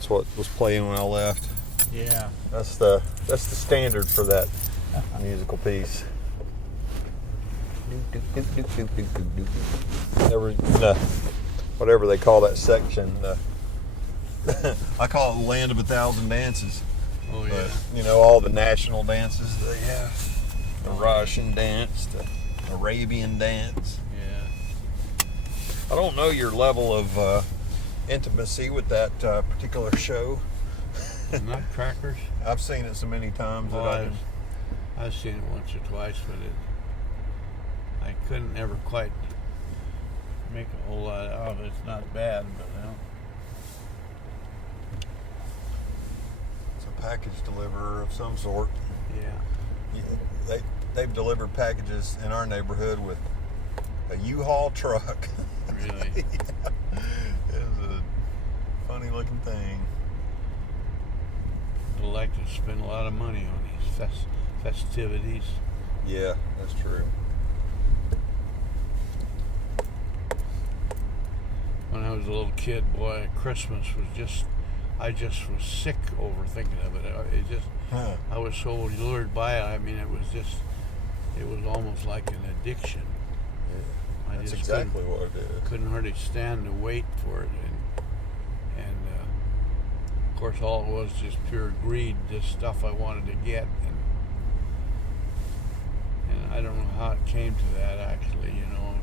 That's what was playing when I left. Yeah. That's the standard for that musical piece. Whatever they call that section. I call it the land of 1,000 dances. Oh, yeah. But, you know, all the national dances they have. The Russian dance, the Arabian dance. Yeah. I don't know your level of intimacy with that particular show. Nutcrackers? I've seen it so many times that I've seen it once or twice, but I couldn't ever quite make a whole lot out of it. It's not bad, but it's a package deliverer of some sort. yeah. They've delivered packages in our neighborhood with a U-Haul truck. Really? Yeah. It was a funny looking thing. People like to spend a lot of money on these festivities. Yeah, that's true. When I was a little kid, boy, Christmas was I just was sick over thinking of it. I was so lured by it. I mean, it was almost like an addiction. Yeah, that's exactly what it is. Couldn't hardly stand to wait for it, and of course, all it was just pure greed, just stuff I wanted to get, and I don't know how it came to that. Actually, you know,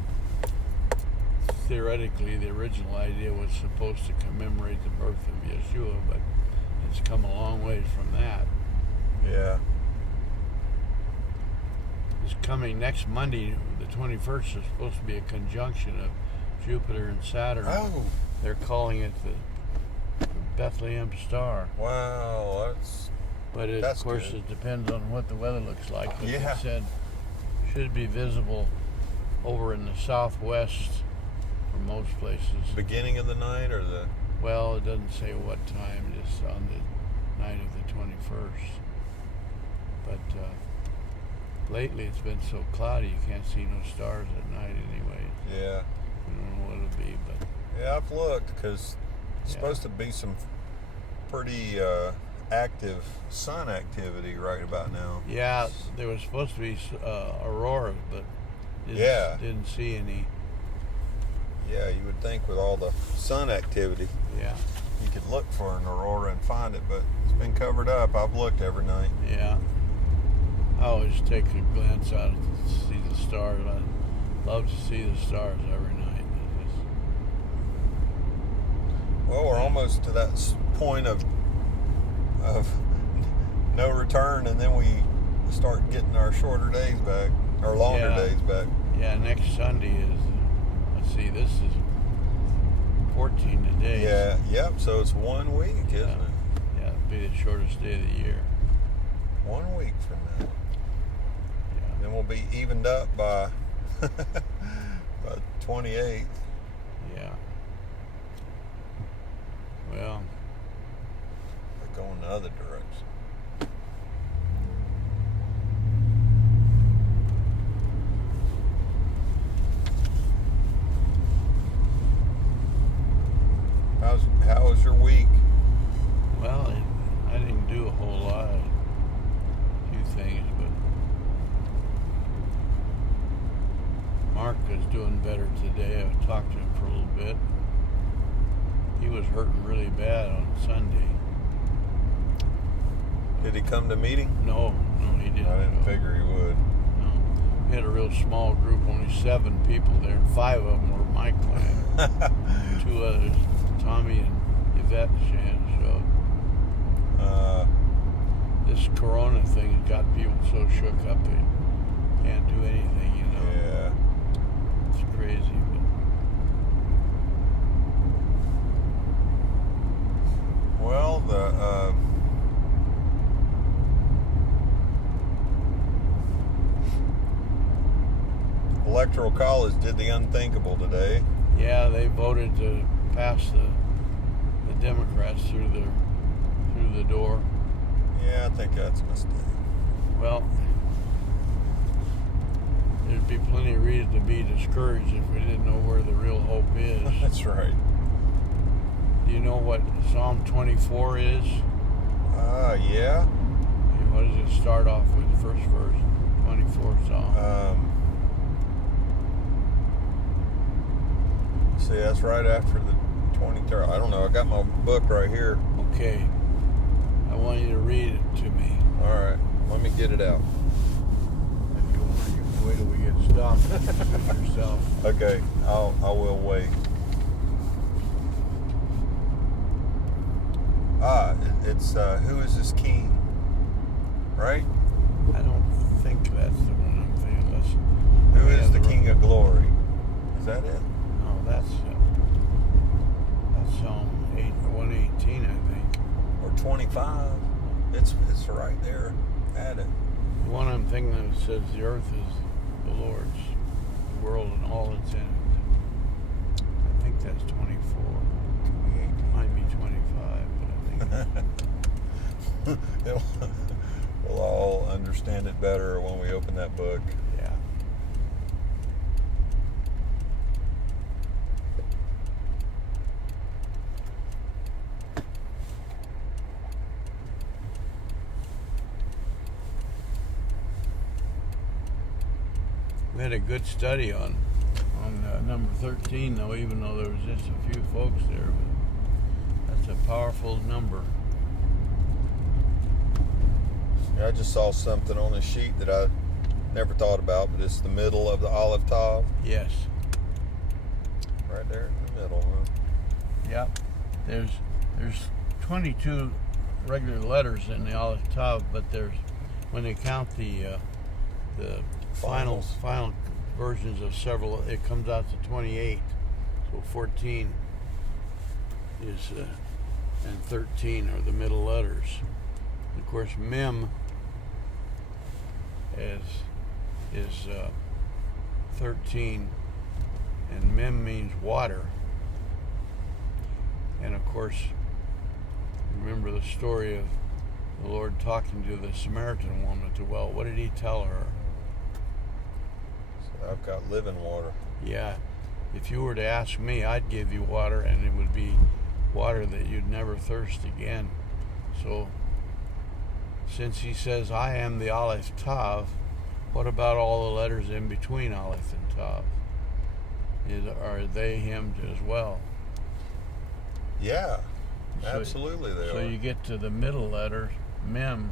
theoretically, the original idea was supposed to commemorate the birth of Yeshua, but it's come a long way from that. Yeah. It's coming next Monday, the 21st, is supposed to be a conjunction of Jupiter and Saturn. Oh. They're calling it the Bethlehem Star. Wow, But of course, good. it depends on what the weather looks like. But Yeah. It said should be visible over in the southwest for most places. Beginning of the night or the... Well, it doesn't say what time. It's on the night of the 21st. But lately it's been so cloudy you can't see no stars at night anyway. Yeah. I don't know what it'll be, but... Yeah, I've looked because it's supposed to be some pretty active sun activity right about now. Yeah, there was supposed to be aurora, but didn't see any. Yeah, you would think with all the sun activity, Yeah. you could look for an aurora and find it, but it's been covered up. I've looked every night. Yeah. I always take a glance out to see the stars. I love to see the stars every night. Well, we're almost to that point of no return, and then we start getting our shorter days back, or longer days back. Yeah, next Sunday is, let's see, this is 14 days. Yeah, yep, so it's 1 week, isn't it? Yeah, it'll be the shortest day of the year. 1 week from now. Yeah. Then we'll be evened up by by 28th. Yeah. Well, We're going the other direction. How was your week? well, I didn't do a whole lot. A few things, but Mark is doing better today. I talked to him for a little bit. He was hurting really bad on Sunday. Did he come to meeting? No, he didn't. I didn't figure he would. No. We had a real small group, only 7 people there, and 5 of them were my clan. 2 others, Tommy and Yvette Shan showed. This corona thing has got people so shook up they can't do anything, you know. Yeah. It's crazy, but Well, the Electoral College did the unthinkable today. yeah, they voted to pass the Democrats through the door. Yeah, I think that's a mistake. Well, there'd be plenty of reason to be discouraged if we didn't know where the real hope is. That's right. Do you know what Psalm 24 is? Yeah. What does it start off with? The first verse, 24th Psalm. See, that's right after the 23rd. I don't know. I got my book right here. Okay. I want you to read it to me. All right. Let me get it out. If you want, you can wait till we get stopped. Suit yourself. Okay. I will wait. It's Who is this king? Right? I don't think that's the one I'm thinking. Who is the King of Glory? Is that it? No, that's Psalm 118, I think. Or 25? It's right there. At it. The one I'm thinking of says the earth is the Lord's, the world and all that's in it. I think that's 24. Might be 25, but I think. We'll all understand it better when we open that book. Yeah. We had a good study on number 13, though, even though there was just a few folks there. That's a powerful number. I just saw something on this sheet that I never thought about, but it's the middle of the Aleph Tav. Yes. Right there in the middle, huh? Yep. There's 22 regular letters in the Aleph Tav, but when they count the final versions of several, it comes out to 28. So 14 is and 13 are the middle letters. Of course, Mem is 13, and Mem means water. And of course, remember the story of the Lord talking to the Samaritan woman at the well. What did he tell her? So I've got living water. Yeah, if you were to ask me, I'd give you water, and it would be water that you'd never thirst again. So, since he says, I am the Aleph Tav, what about all the letters in between Aleph and Tav? Are they him as well? Yeah, absolutely they are. So you get to the middle letter, Mem,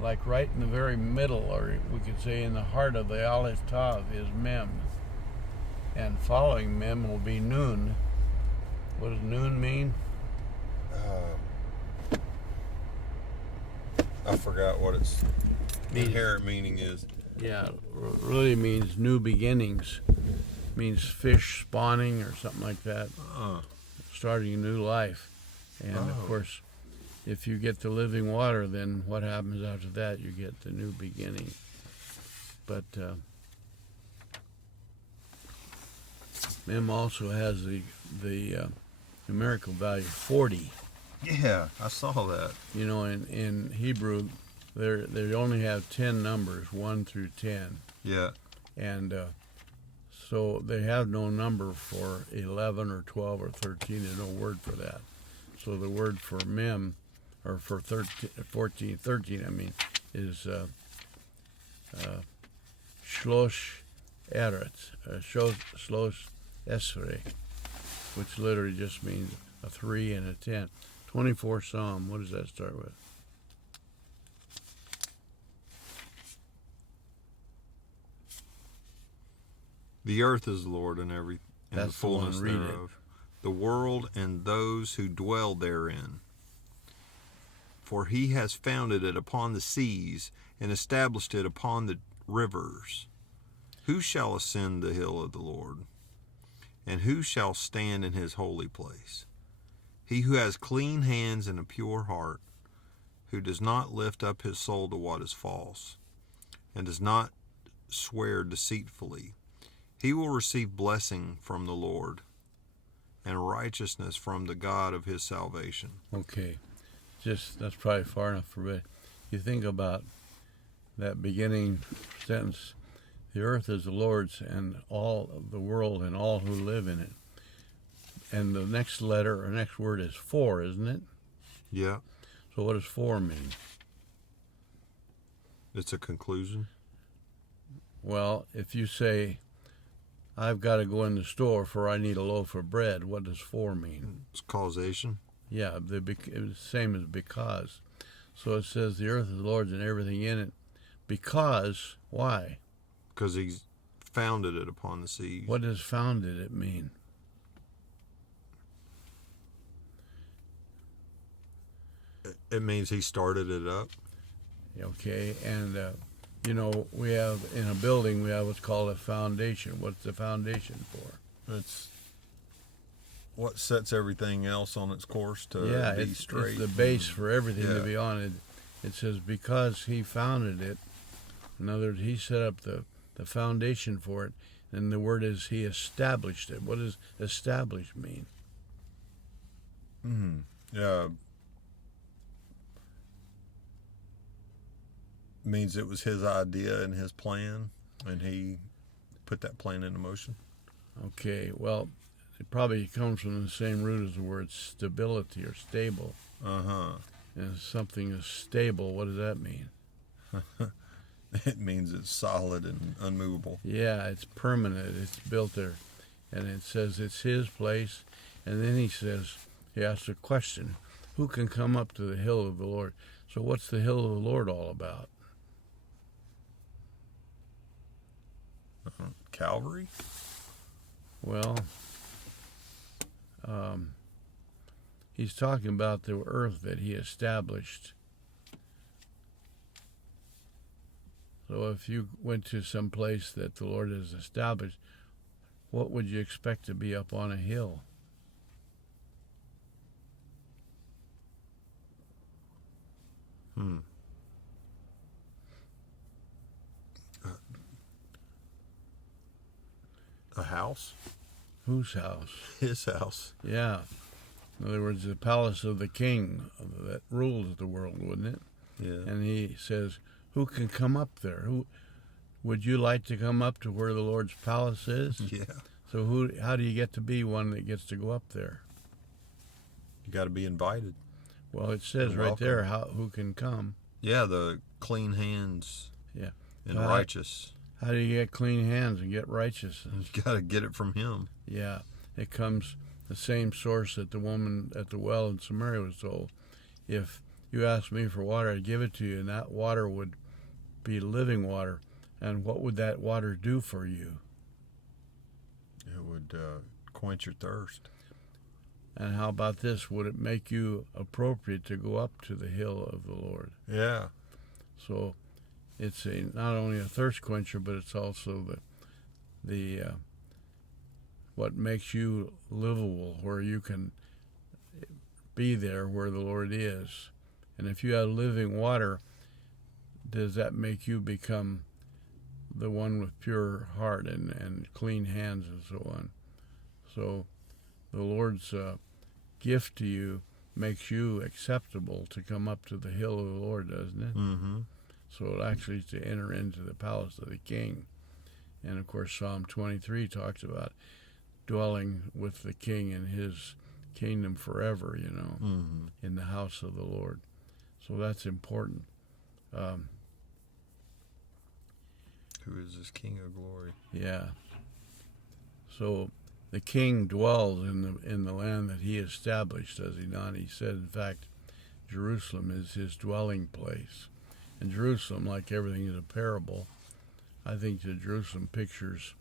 like right in the very middle, or we could say in the heart of the Aleph Tav is Mem. And following Mem will be Nun. What does Nun mean? I forgot what its inherent meaning is. Yeah, really means new beginnings. Means fish spawning or something like that. Starting a new life. And of course, if you get the living water, then what happens after that? You get the new beginning. But Mem also has the numerical value 40. Yeah, I saw that. You know, in Hebrew, they only have 10 numbers, 1 through 10. Yeah. And so they have no number for 11 or 12 or 13. There's no word for that. So the word for Mem, or for 13, I mean, is Shlosh Eretz, Shlosh Esrei, which literally just means a 3 and a 10. 24 Psalm, what does that start with? The earth is the Lord and the fullness the one, thereof, the world and those who dwell therein. For he has founded it upon the seas and established it upon the rivers. Who shall ascend the hill of the Lord? And who shall stand in his holy place? He who has clean hands and a pure heart, who does not lift up his soul to what is false, and does not swear deceitfully, he will receive blessing from the Lord and righteousness from the God of his salvation. Okay, that's probably far enough for me. You think about that beginning sentence, the earth is the Lord's and all of the world and all who live in it. and the next letter or next word is for, isn't it? Yeah. So what does for mean? It's a conclusion. Well, if you say, I've got to go in the store for I need a loaf of bread, what does for mean? It's causation. Yeah, the same as because. So it says the earth is the Lord's and everything in it. Because, why? Because he's founded it upon the seas. What does founded it mean? It means he started it up. Okay, and we have in a building we have what's called a foundation. What's the foundation for? It's what sets everything else on its course to be straight. It's the base for everything to Yeah. be on it. It says because he founded it. In other words, he set up the foundation for it. And the word is he established it. What does establish mean? Yeah. Means it was his idea and his plan, and he put that plan into motion. Okay, well, it probably comes from the same root as the word stability or stable. Uh-huh. And if something is stable, what does that mean? It means it's solid and unmovable. Yeah, it's permanent. It's built there. And it says it's his place. And then he asks a question, who can come up to the hill of the Lord? So what's the hill of the Lord all about? Calvary? Well, he's talking about the earth that he established. So if you went to some place that the Lord has established, what would you expect to be up on a hill? A house? Whose house? His house. Yeah. In other words, the palace of the king that rules the world, wouldn't it? Yeah. And he says, who can come up there? Who would you like to come up to where the Lord's palace is? Yeah. So how do you get to be one that gets to go up there? You got to be invited. Well, it says You're right welcome. there who can come. Yeah, the clean hands. Yeah. And righteous. How do you get clean hands and get righteousness? You got to get it from him. Yeah. It comes the same source that the woman at the well in Samaria was told. If you ask me for water, I'd give it to you, and that water would be living water. And what would that water do for you? It would quench your thirst. And how about this? Would it make you appropriate to go up to the hill of the Lord? Yeah. So it's not only a thirst quencher, but it's also the what makes you livable, where you can be there where the Lord is. And if you have living water, does that make you become the one with pure heart and clean hands and so on? So the Lord's gift to you makes you acceptable to come up to the hill of the Lord, doesn't it? Mm-hmm. So it actually is to enter into the palace of the king. And of course, Psalm 23 talks about dwelling with the king in his kingdom forever, in the house of the Lord. So that's important. Who is this King of glory? Yeah. So the king dwells in the land that he established, does he not? He said, in fact, Jerusalem is his dwelling place. And Jerusalem, like everything, is a parable. I think that Jerusalem pictures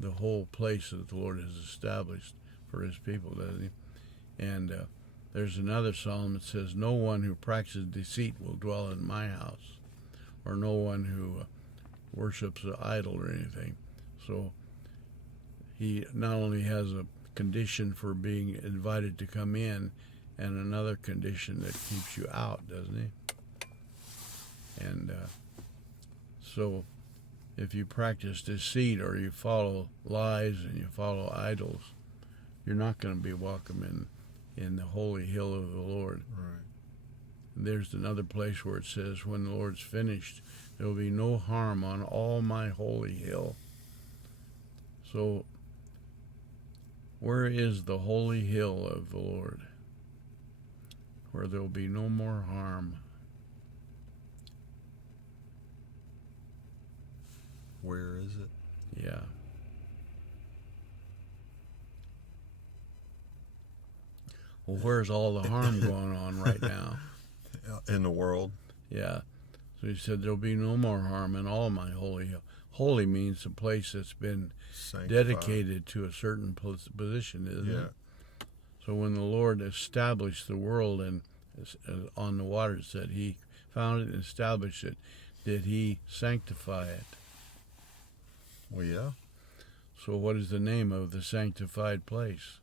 the whole place that the Lord has established for his people, doesn't he? And there's another psalm that says, no one who practices deceit will dwell in my house, or no one who worships an idol or anything. So he not only has a condition for being invited to come in, and another condition that keeps you out, doesn't he? And so if you practice deceit or you follow lies and you follow idols, you're not going to be welcome in the holy hill of the Lord. Right. There's another place where it says, when the Lord's finished, there will be no harm on all my holy hill. So Where is the holy hill of the Lord, where there will be no more harm? Where is it? Yeah. Well, where's all the harm going on right now? In the world. Yeah. So he said there'll be no more harm in all my holy hill. Holy means a place that's been Sanctified. dedicated to a certain position, isn't it? So when the Lord established the world and on the waters, said he founded and established it, did he sanctify it? Well, yeah. So what is the name of the sanctified place?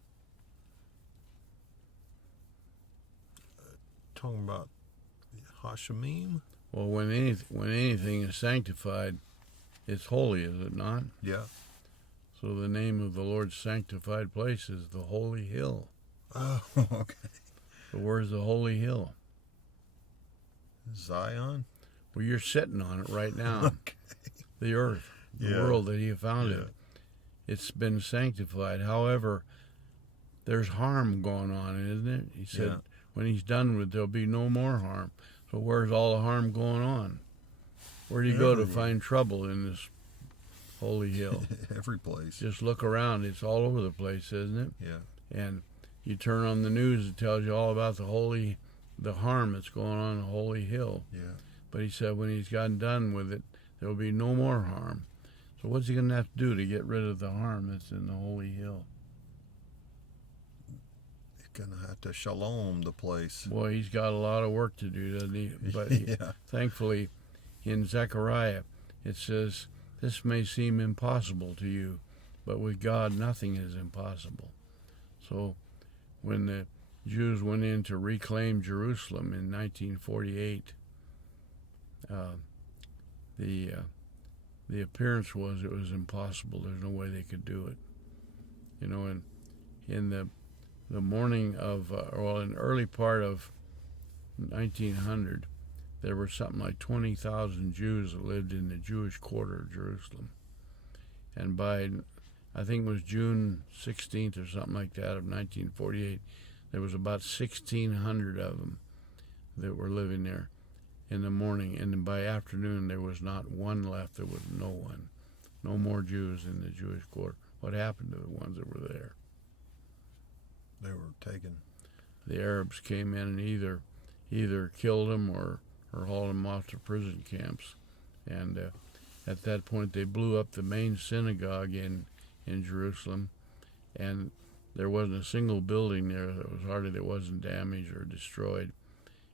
Talking about Hashemim? Well, when anything is sanctified, it's holy, is it not? Yeah. So the name of the Lord's sanctified place is the Holy Hill. Oh, okay. So where's the Holy Hill? Zion? Well, you're sitting on it right now. Okay. The earth, the world that he founded. It's been sanctified. However, there's harm going on, isn't it? He said when he's done with it, there'll be no more harm. So where's all the harm going on? Where do you go to find trouble in this holy hill? Every place. Just look around. It's all over the place, isn't it? Yeah. And you turn on the news, it tells you all about the harm that's going on in the holy hill. Yeah. But he said when he's gotten done with it, there will be no more harm. So what's he going to have to do to get rid of the harm that's in the holy hill? Gonna have to shalom the place. Boy, he's got a lot of work to do, doesn't he? But thankfully, in Zechariah, it says, this may seem impossible to you, but with God, nothing is impossible. So when the Jews went in to reclaim Jerusalem in 1948, the appearance was it was impossible. There's no way they could do it. You know, and in the morning of, in the early part of 1900, there were something like 20,000 Jews that lived in the Jewish quarter of Jerusalem. And by, I think it was June 16th or something like that of 1948, there was about 1,600 of them that were living there in the morning. And then by afternoon, there was not one left. There was no one. No more Jews in the Jewish quarter. What happened to the ones that were there? They were taken. The Arabs came in and either killed them or hauled them off to prison camps. And at that point, they blew up the main synagogue in Jerusalem, and there wasn't a single building there that wasn't damaged or destroyed.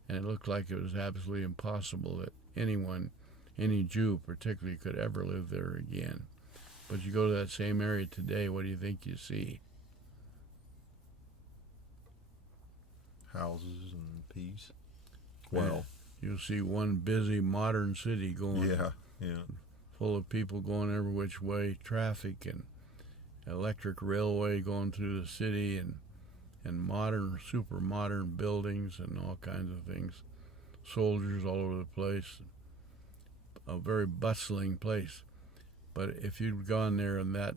And it looked like it was absolutely impossible that any Jew particularly, could ever live there again. But you go to that same area today, what do you think you see? Houses and peace. Well, you'll see one busy modern city going, full of people going every which way, traffic and electric railway going through the city, and modern, super modern buildings and all kinds of things. Soldiers all over the place. A very bustling place. But if you'd gone there on that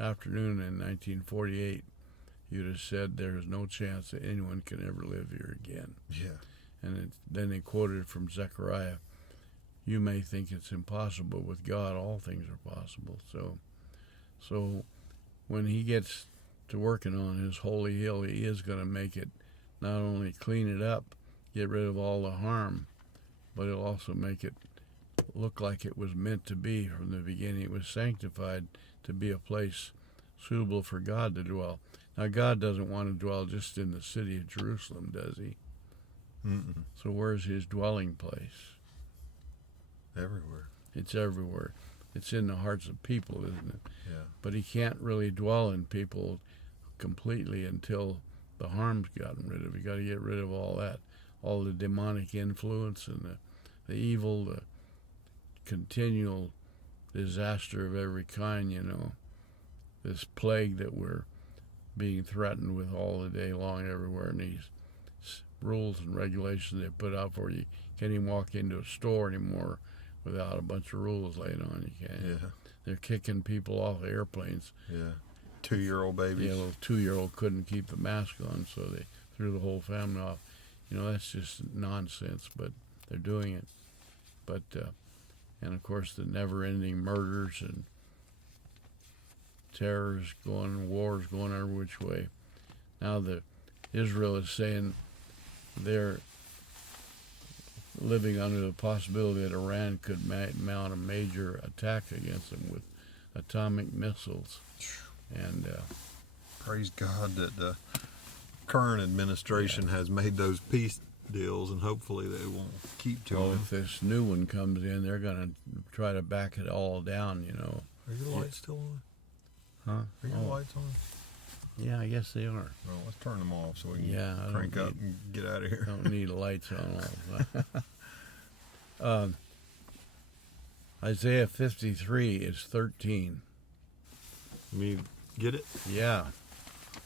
afternoon in 1948, you'd have said there's no chance that anyone can ever live here again. Yeah. And then they quoted from Zechariah, you may think it's impossible, but with God all things are possible. So when he gets to working on his holy hill, he is going to make it, not only clean it up, get rid of all the harm, but he'll also make it look like it was meant to be from the beginning. It was sanctified to be a place suitable for God to dwell. Now, God doesn't want to dwell just in the city of Jerusalem, does he? Mm-mm. So where's his dwelling place? Everywhere. It's everywhere. It's in the hearts of people, isn't it? Yeah. But he can't really dwell in people completely until the harm's gotten rid of. You got to get rid of all that, all the demonic influence and the evil, the continual disaster of every kind, you know, this plague that we're being threatened with all the day long everywhere, and these rules and regulations they put out for you. Can't even walk into a store anymore without a bunch of rules laid on you. Can't. Yeah. They're kicking people off airplanes. Yeah. 2-year-old babies. Yeah, a little 2-year-old couldn't keep the mask on, so they threw the whole family off. That's just nonsense, but they're doing it. But and of course the never-ending murders and terrors wars going every which way. Now Israel is saying they're living under the possibility that Iran could mount a major attack against them with atomic missiles. And praise God that the current administration has made those peace deals, and hopefully they won't keep to them. If this new one comes in, they're going to try to back it all down, Are your lights still on? Huh? Are your lights on? Yeah, I guess they are. Well, let's turn them off so we can I crank up and get out of here. Don't need lights on. Isaiah 53 is 13. We get it? Yeah.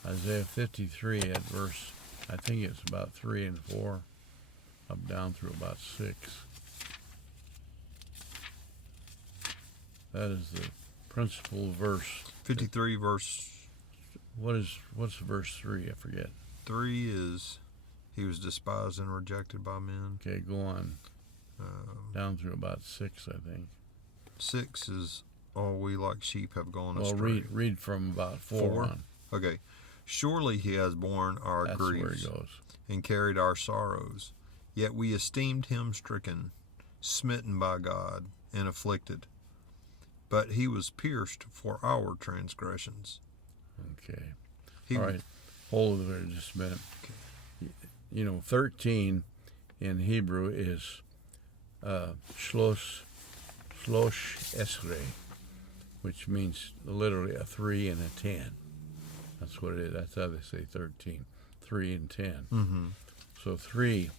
Isaiah 53 at verse, I think it's about 3 and 4, up down through about 6. That is the principal verse. 53 verse. What's verse 3? I forget. 3 is he was despised and rejected by men. Okay, go on. Down through about 6, I think. 6 is all we like sheep have gone astray. Read from about 4 on. Okay. Surely he has borne our griefs. That's where it goes. And carried our sorrows. Yet we esteemed him stricken, smitten by God, and afflicted. But he was pierced for our transgressions. Okay. All right. Hold it there just a minute. Okay. 13 in Hebrew is shlosh esrei, which means literally a 3 and a 10. That's what it is. That's how they say 13. 3 and 10. Mm-hmm. So 3,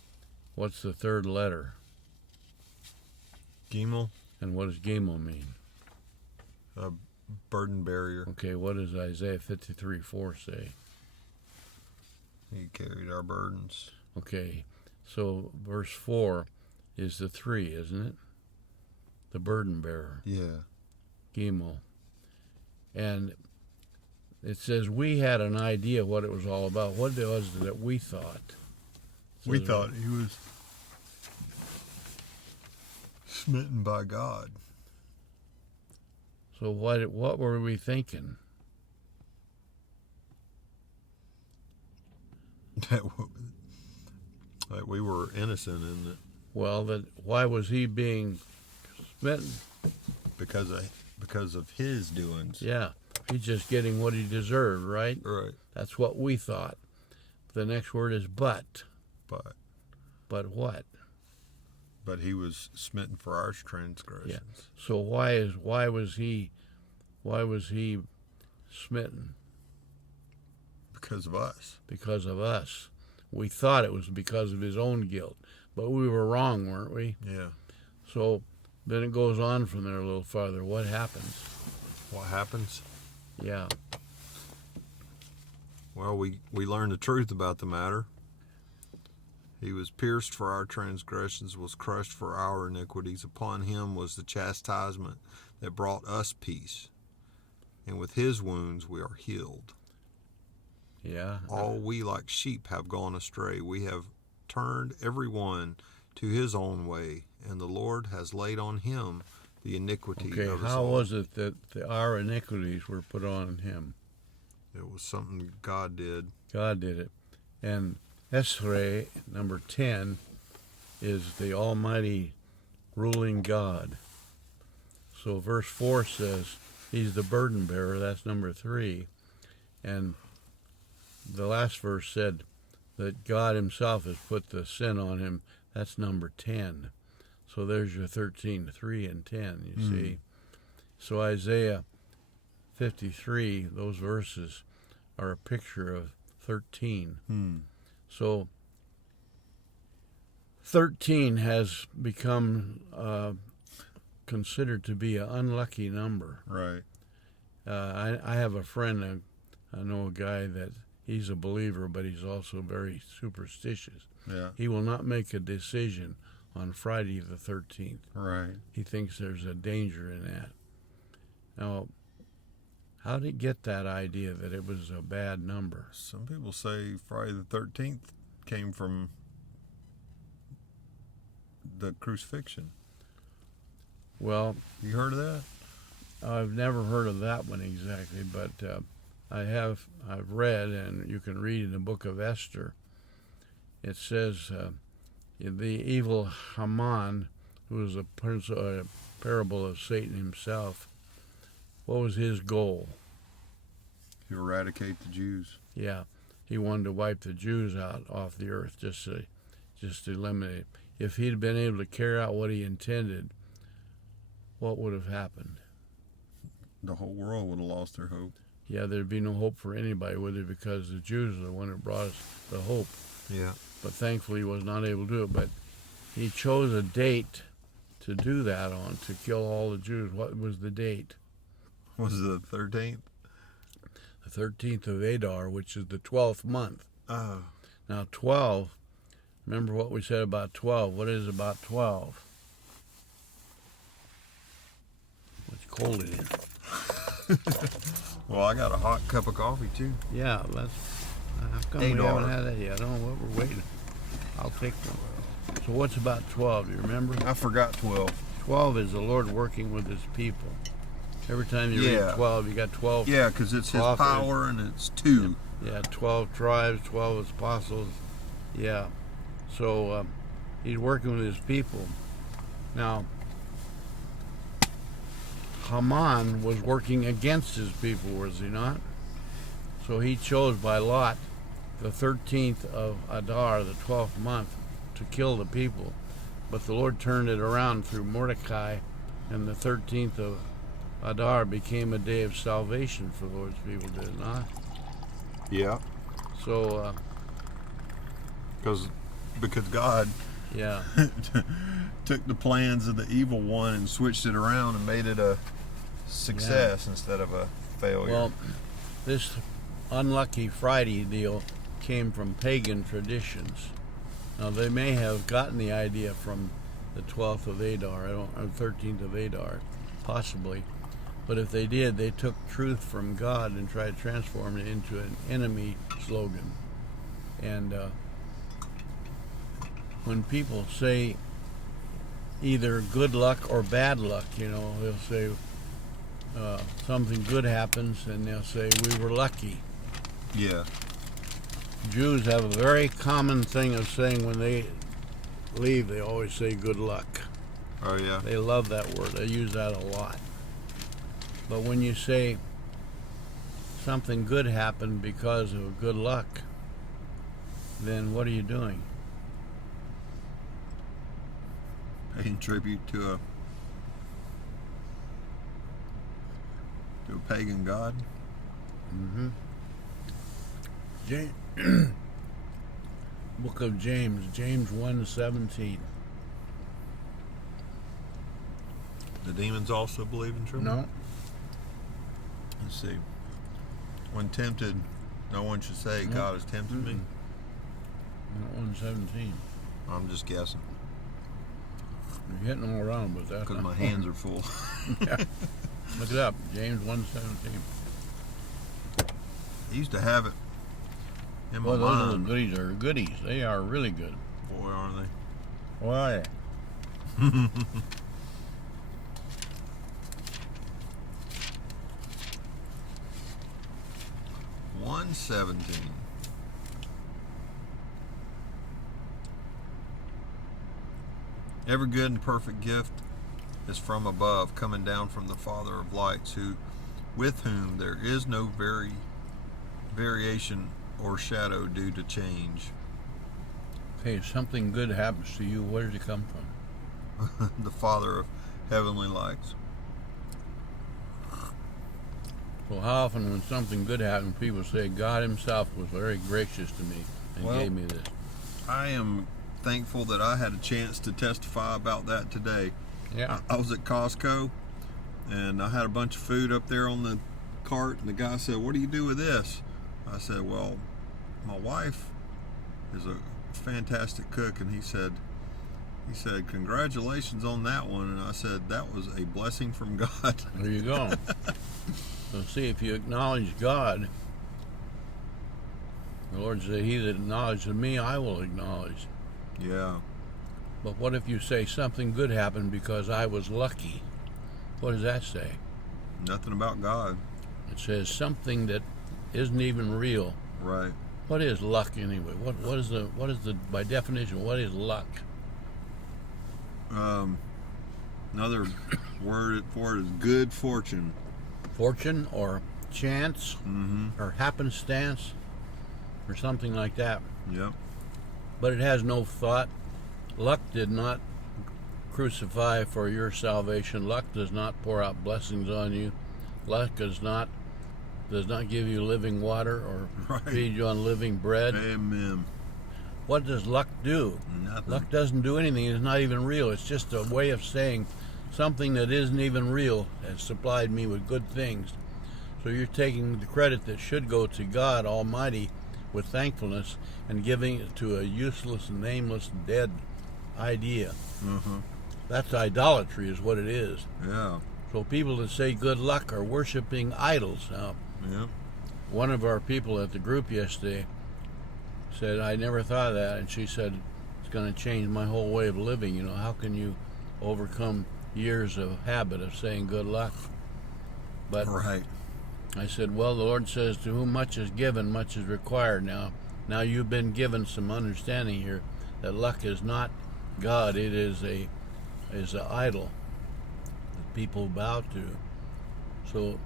what's the third letter? Gimel. And what does Gimel mean? A burden barrier. Okay, what does Isaiah 53:4 say? He carried our burdens. Okay, so verse 4 is the 3, isn't it? The burden bearer. Yeah. Gimel. And it says we had an idea what it was all about. What was it that we thought? We thought he was smitten by God. So what were we thinking? That we were innocent in it. Well, why was he being smitten? Because of his doings. Yeah, he's just getting what he deserved, right? Right. That's what we thought. The next word is but. But what? But he was smitten for our transgressions. Yeah. So why was he smitten? Because of us. Because of us. We thought it was because of his own guilt, but we were wrong, weren't we? Yeah. So then it goes on from there a little farther. What happens? What happens? Yeah. Well, we learned the truth about the matter. He was pierced for our transgressions, was crushed for our iniquities. Upon him was the chastisement that brought us peace. And with his wounds we are healed. Yeah. All we like sheep have gone astray. We have turned every one to his own way, and the Lord has laid on him the iniquity of us all. Okay, how was it that our iniquities were put on him? It was something God did. God did it. And Esrei, number 10, is the Almighty ruling God. So verse 4 says he's the burden bearer. That's number 3. And the last verse said that God himself has put the sin on him. That's number 10. So there's your 13, 3, and 10, you see. So Isaiah 53, those verses are a picture of 13. So 13 has become considered to be an unlucky number. Right. I have a friend, I know a guy that he's a believer, but he's also very superstitious. Yeah. He will not make a decision on Friday the 13th. Right. He thinks there's a danger in that. Now, How did he get that idea that it was a bad number? Some people say Friday the 13th came from the crucifixion. Well, You heard of that? I've never heard of that one exactly, but I've read, and you can read in the book of Esther. It says the evil Haman, who was a parable of Satan himself, what was his goal? To eradicate the Jews. Yeah, he wanted to wipe the Jews out off the earth, just to eliminate. If he'd been able to carry out what he intended, what would have happened? The whole world would have lost their hope. Yeah, there'd be no hope for anybody, would there? Because the Jews are the one who brought us the hope. Yeah. But thankfully he was not able to do it. But he chose a date to do that on, to kill all the Jews. What was the date? Was it the 13th? The 13th of Adar, which is the 12th month. Oh. Now 12, remember what we said about 12. What is about 12? It's cold in here. Well, I got a hot cup of coffee, too. Yeah, how come we Adar. haven't had that yet? I don't know what we're waiting. I'll take them. So what's about 12? Do you remember? I forgot 12. 12 is the Lord working with his people. Every time you Yeah. read 12, you got 12. Yeah, because it's his prophets. power and it's 2. Yeah, 12 tribes, 12 apostles. Yeah. So he's working with his people. Now, Haman was working against his people, was he not? So he chose by lot the 13th of Adar, the 12th month, to kill the people. But the Lord turned it around through Mordecai, and the 13th of Adar became a day of salvation for the Lord's people, did it not? Yeah. So, Because God yeah. took the plans of the evil one and switched it around and made it a success instead of a failure. Well, this unlucky Friday deal came from pagan traditions. Now, they may have gotten the idea from the 12th of Adar, or 13th of Adar, possibly. But if they did, they took truth from God and tried to transform it into an enemy slogan. And when people say either good luck or bad luck, they'll say something good happens, and they'll say we were lucky. Yeah. Jews have a very common thing of saying when they leave, they always say good luck. Oh, yeah. They love that word. They use that a lot. But when you say something good happened because of good luck, then what are you doing? Paying tribute to a pagan god. Mm-hmm. Book of James 1:17. The demons also believe in tribute? No. Let's see. When tempted, no one should say, No. God has tempted me. Not 1:17. I'm just guessing You're hitting all around, but that's because not my hands are full. Yeah. Look it up. James 1:17. I used to have it in my Well, those little mind. goodies are goodies. They are really good. Boy, aren't they? Why? 1:17. Every good and perfect gift is from above, coming down from the Father of lights, with whom there is no variation or shadow due to change. Okay, if something good happens to you, where does it come from? The Father of heavenly lights. So how often when something good happens, people say, God himself was very gracious to me and Well, gave me this. I am thankful that I had a chance to testify about that today. Yeah. I was at Costco and I had a bunch of food up there on the cart, and the guy said, "What do you do with this?" I said, "Well, my wife is a fantastic cook," and he said, "Congratulations on that one." And I said, "That was a blessing from God." There you go. So see, if you acknowledge God, the Lord said, "He that acknowledges me, I will acknowledge." Yeah. But what if you say something good happened because I was lucky? What does that say? Nothing about God. It says something that isn't even real. Right. What is luck anyway? What is the by definition? What is luck? Another word for it is good fortune. Fortune or chance or happenstance or something like that. Yep. But it has no thought. Luck did not crucify for your salvation. Luck does not pour out blessings on you. Luck does not give you living water or feed you on living bread. Amen. What does luck do? Nothing. Luck doesn't do anything. It's not even real. It's just a way of saying something that isn't even real has supplied me with good things. So you're taking the credit that should go to God Almighty with thankfulness and giving it to a useless, nameless, dead idea. That's idolatry is what it is. Yeah. So people that say good luck are worshiping idols. Now, Yeah. one of our people at the group yesterday said, "I never thought of that," and she said, "It's going to change my whole way of living. You know, how can you overcome years of habit of saying good luck?" But Right. I said, "Well, the Lord says, to whom much is given, much is required." Now you've been given some understanding here that luck is not God. It is an idol that people bow to. So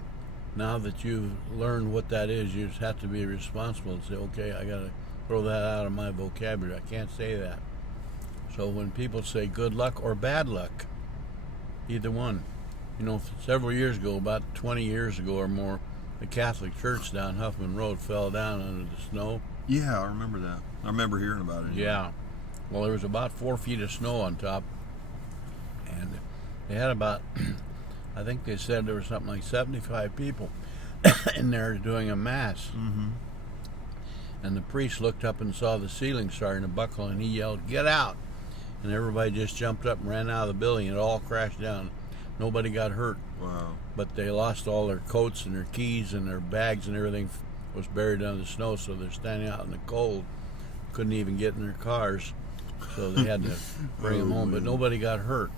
now that you've learned what that is, you just have to be responsible and say, "Okay, I got to throw that out of my vocabulary. I can't say that." So when people say good luck or bad luck, either one. You know, several years ago, about 20 years ago or more, the Catholic Church down Huffman Road fell down under the snow. Yeah, I remember that. I remember hearing about it. Yeah. Well, there was about 4 feet of snow on top. And they had about, I think they said there was something like 75 people in there doing a mass. And the priest looked up and saw the ceiling starting to buckle, and he yelled, "Get out!" And everybody just jumped up and ran out of the building. It all crashed down. Nobody got hurt. Wow. But they lost all their coats and their keys and their bags, and everything was buried under the snow, so they're standing out in the cold. Couldn't even get in their cars, so they had to bring them home. But nobody got hurt.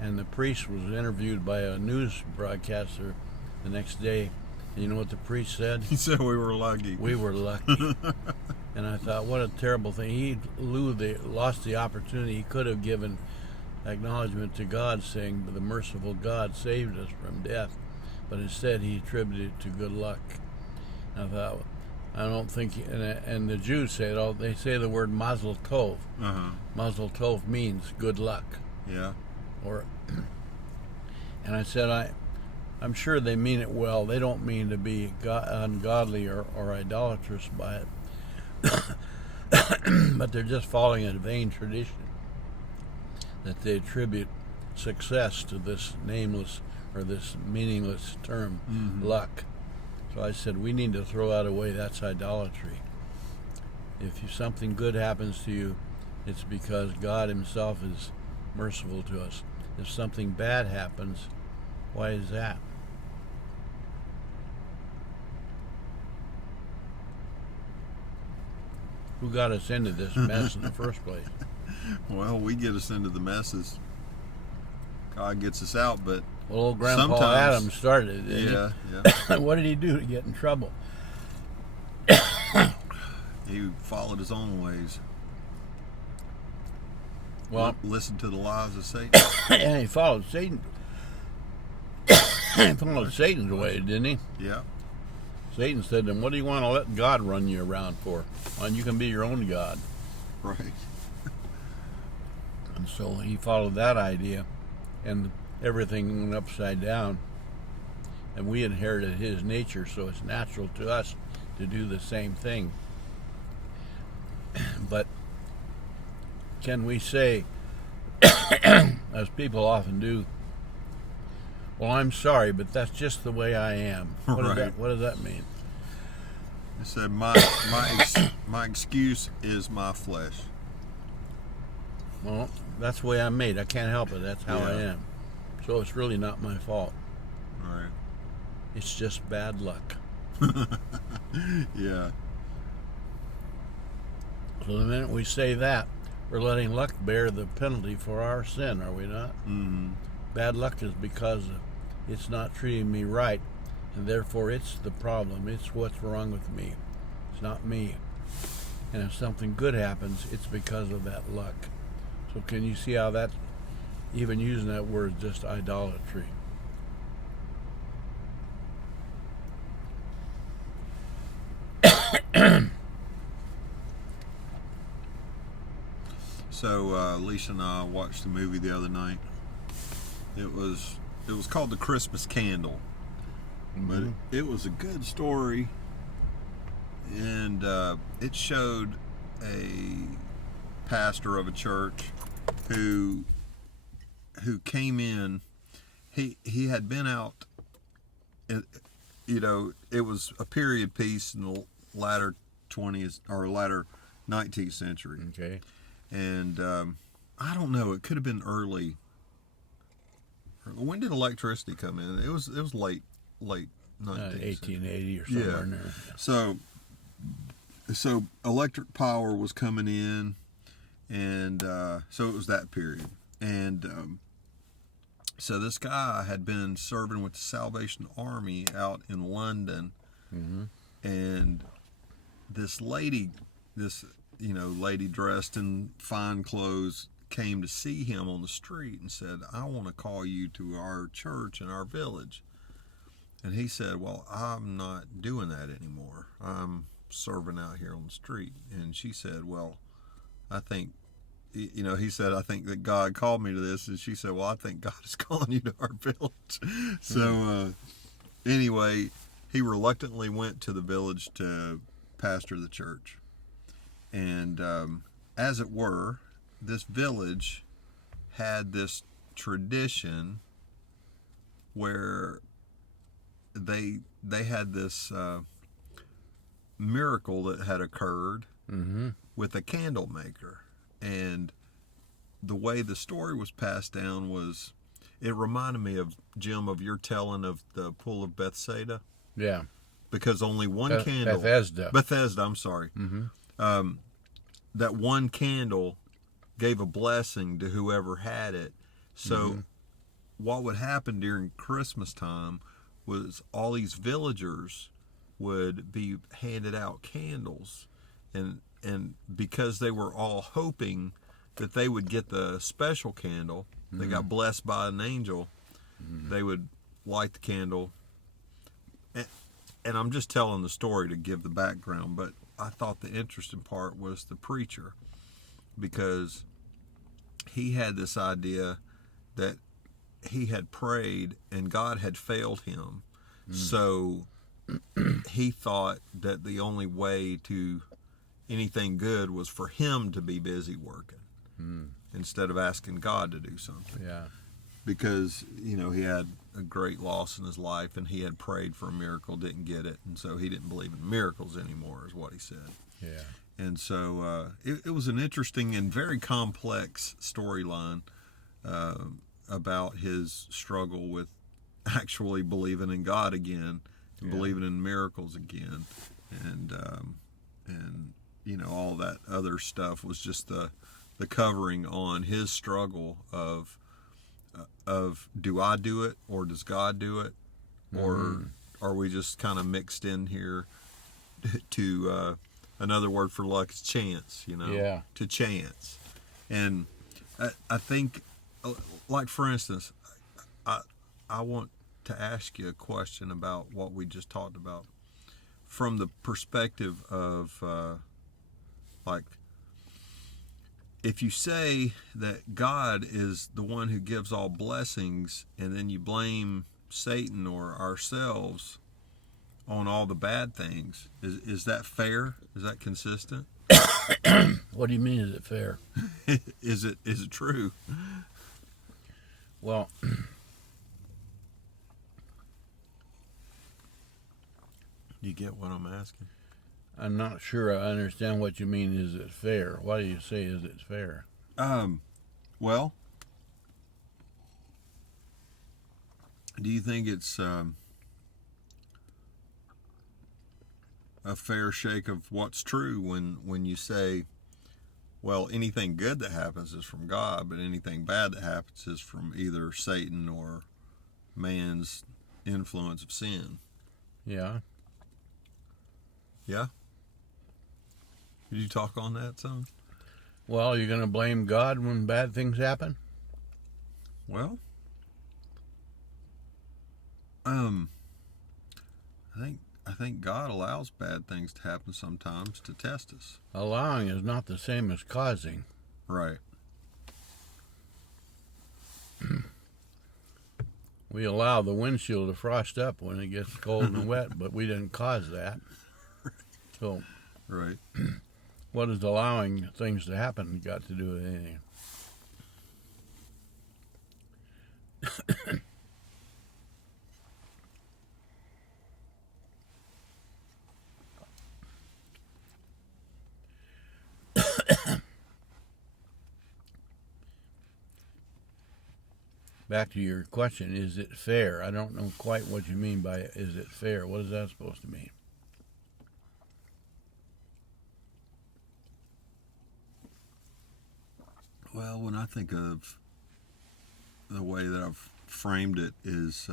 And the priest was interviewed by a news broadcaster the next day. And you know what the priest said? He said we were lucky. We were lucky. And I thought, what a terrible thing. He lost the opportunity. He could have given acknowledgement to God, saying the merciful God saved us from death. But instead, he attributed it to good luck. I thought, I don't think, and the Jews say it all. They say the word Mazel Tov. Mazel Tov means good luck. Yeah. And I said, I'm sure they mean it well. They don't mean to be ungodly or idolatrous by it. But they're just following a vain tradition that they attribute success to this nameless or this meaningless term, luck. So I said, we need to throw that away. That's idolatry. If something good happens to you, it's because God himself is merciful to us. If something bad happens, why is that? Who got us into this mess in the first place? Well, we get us into the messes. God gets us out, but well, old Grandpa sometimes, Adam started it. Yeah. What did he do to get in trouble? He followed his own ways. Well, listened to the lies of Satan. And he followed Satan. He followed Satan's way, didn't he? Yeah. Satan said to him, "What do you want to let God run you around for? Well, you can be your own God." Right. And so he followed that idea, and everything went upside down. And we inherited his nature, so it's natural to us to do the same thing. But can we say, as people often do, "Well, I'm sorry, but that's just the way I am"? What does that mean? He said, my excuse is my flesh. Well, that's the way I'm made. I can't help it. That's how I am. So it's really not my fault. Right. It's just bad luck. Yeah. So the minute we say that, we're letting luck bear the penalty for our sin, are we not? Mm-hmm. Bad luck is because it's not treating me right, and therefore it's the problem. It's what's wrong with me. It's not me. And if something good happens, it's because of that luck. So can you see how that, even using that word, is just idolatry? So Lisa and I watched a movie the other night. It was called The Christmas Candle, but it was a good story, and it showed a pastor of a church who came in. He had been out. It was a period piece in the latter 20th or latter 19th century. Okay. And I don't know. It could have been early. When did electricity come in? It was late 19th century. 1880 or somewhere in there. So electric power was coming in, and so it was that period. And so this guy had been serving with the Salvation Army out in London, and this lady dressed in fine clothes came to see him on the street and said, "I want to call you to our church in our village." And he said, "Well, I'm not doing that anymore. I'm serving out here on the street." And she said, "Well, I think," he said, "I think that God called me to this." And she said, "Well, I think God is calling you to our village." So anyway, he reluctantly went to the village to pastor the church. And as it were, this village had this tradition where they had this miracle that had occurred with a candle maker. And the way the story was passed down was, it reminded me of, Jim, of your telling of the pool of Bethsaida. Yeah. Because only one candle. Bethesda, I'm sorry. That one candle gave a blessing to whoever had it. So what would happen during Christmas time was all these villagers would be handed out candles, and because they were all hoping that they would get the special candle, they got blessed by an angel, they would light the candle. And I'm just telling the story to give the background, but I thought the interesting part was the preacher, because he had this idea that he had prayed and God had failed him. So he thought that the only way to anything good was for him to be busy working instead of asking God to do something. Yeah. Because, he had a great loss in his life, and he had prayed for a miracle, didn't get it, and so he didn't believe in miracles anymore, is what he said. Yeah. And so it was an interesting and very complex storyline about his struggle with actually believing in God again, and believing in miracles again, and all that other stuff was just the covering on his struggle of do I do it, or does God do it, or are we just kind of mixed in here to another word for luck is chance, to chance. And I think, like, for instance, I want to ask you a question about what we just talked about from the perspective of like, if you say that God is the one who gives all blessings, and then you blame Satan or ourselves on all the bad things, is that fair? Is that consistent? What do you mean, is it fair? Is it true? Well, You get what I'm asking? I'm not sure I understand what you mean, is it fair? Why do you say, is it fair? Well, do you think it's a fair shake of what's true when you say, well, anything good that happens is from God, but anything bad that happens is from either Satan or man's influence of sin. Yeah. Yeah? Did you talk on that, son? Well, you're going to blame God when bad things happen? Well, I think God allows bad things to happen sometimes to test us. Allowing is not the same as causing. Right. We allow the windshield to frost up when it gets cold and wet, but we didn't cause that. So, right. What has allowing things to happen got to do with anything? Back to your question, is it fair? I don't know quite what you mean by is it fair. What is that supposed to mean? Well, when I think of the way that I've framed it is,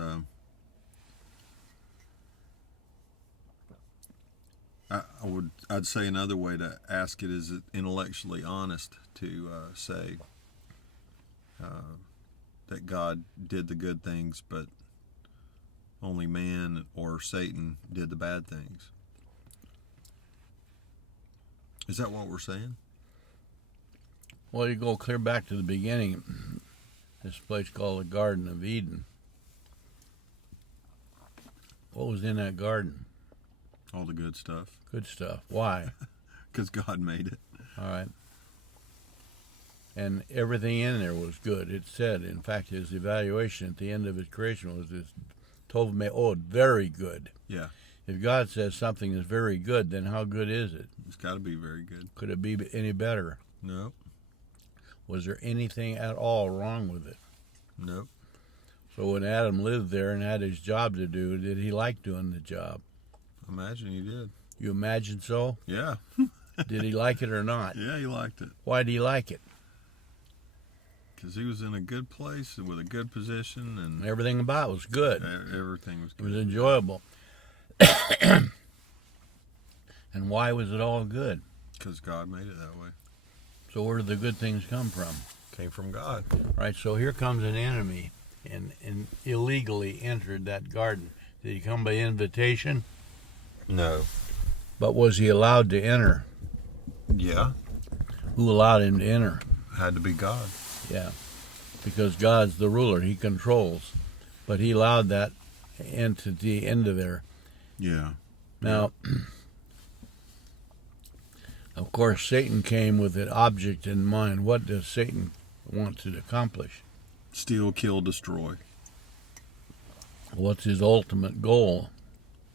I'd say another way to ask it is it intellectually honest to say that God did the good things, but only man or Satan did the bad things. Is that what we're saying? Well, you go clear back to the beginning. This place called the Garden of Eden. What was in that garden? All the good stuff. Good stuff. Why? Because God made it. All right. And everything in there was good. It said, in fact, his evaluation at the end of his creation was this tov me'od, very good. Yeah. If God says something is very good, then how good is it? It's got to be very good. Could it be any better? Nope. Was there anything at all wrong with it? Nope. So when Adam lived there and had his job to do, did he like doing the job? Imagine he did. You imagine so? Yeah. Did he like it or not? Yeah, he liked it. Why did he like it? Because he was in a good place with a good position, and Everything about it was good. everything was It good. was enjoyable. And why was it all good? Because God made it that way. So where did the good things come from? Came from God. Right, so here comes an enemy and illegally entered that garden. Did he come by invitation? No. But was he allowed to enter? Yeah. Who allowed him to enter? Had to be God. Yeah, because God's the ruler. He controls. But he allowed that entity into there. Yeah. Now, of course, Satan came with an object in mind. What does Satan want to accomplish? Steal, kill, destroy. What's his ultimate goal?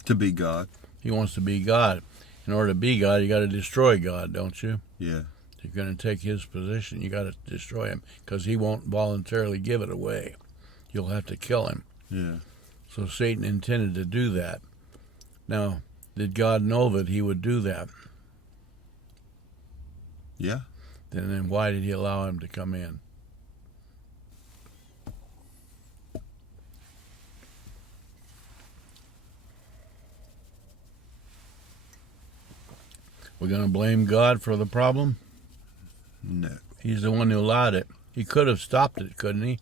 To be God. He wants to be God. In order to be God, you got to destroy God, don't you? Yeah. If you're going to take his position, you got to destroy him because he won't voluntarily give it away. You'll have to kill him. Yeah. So Satan intended to do that. Now, did God know that he would do that? Yeah. Then why did he allow him to come in? We're going to blame God for the problem? No. He's the one who allowed it. He could have stopped it, couldn't he?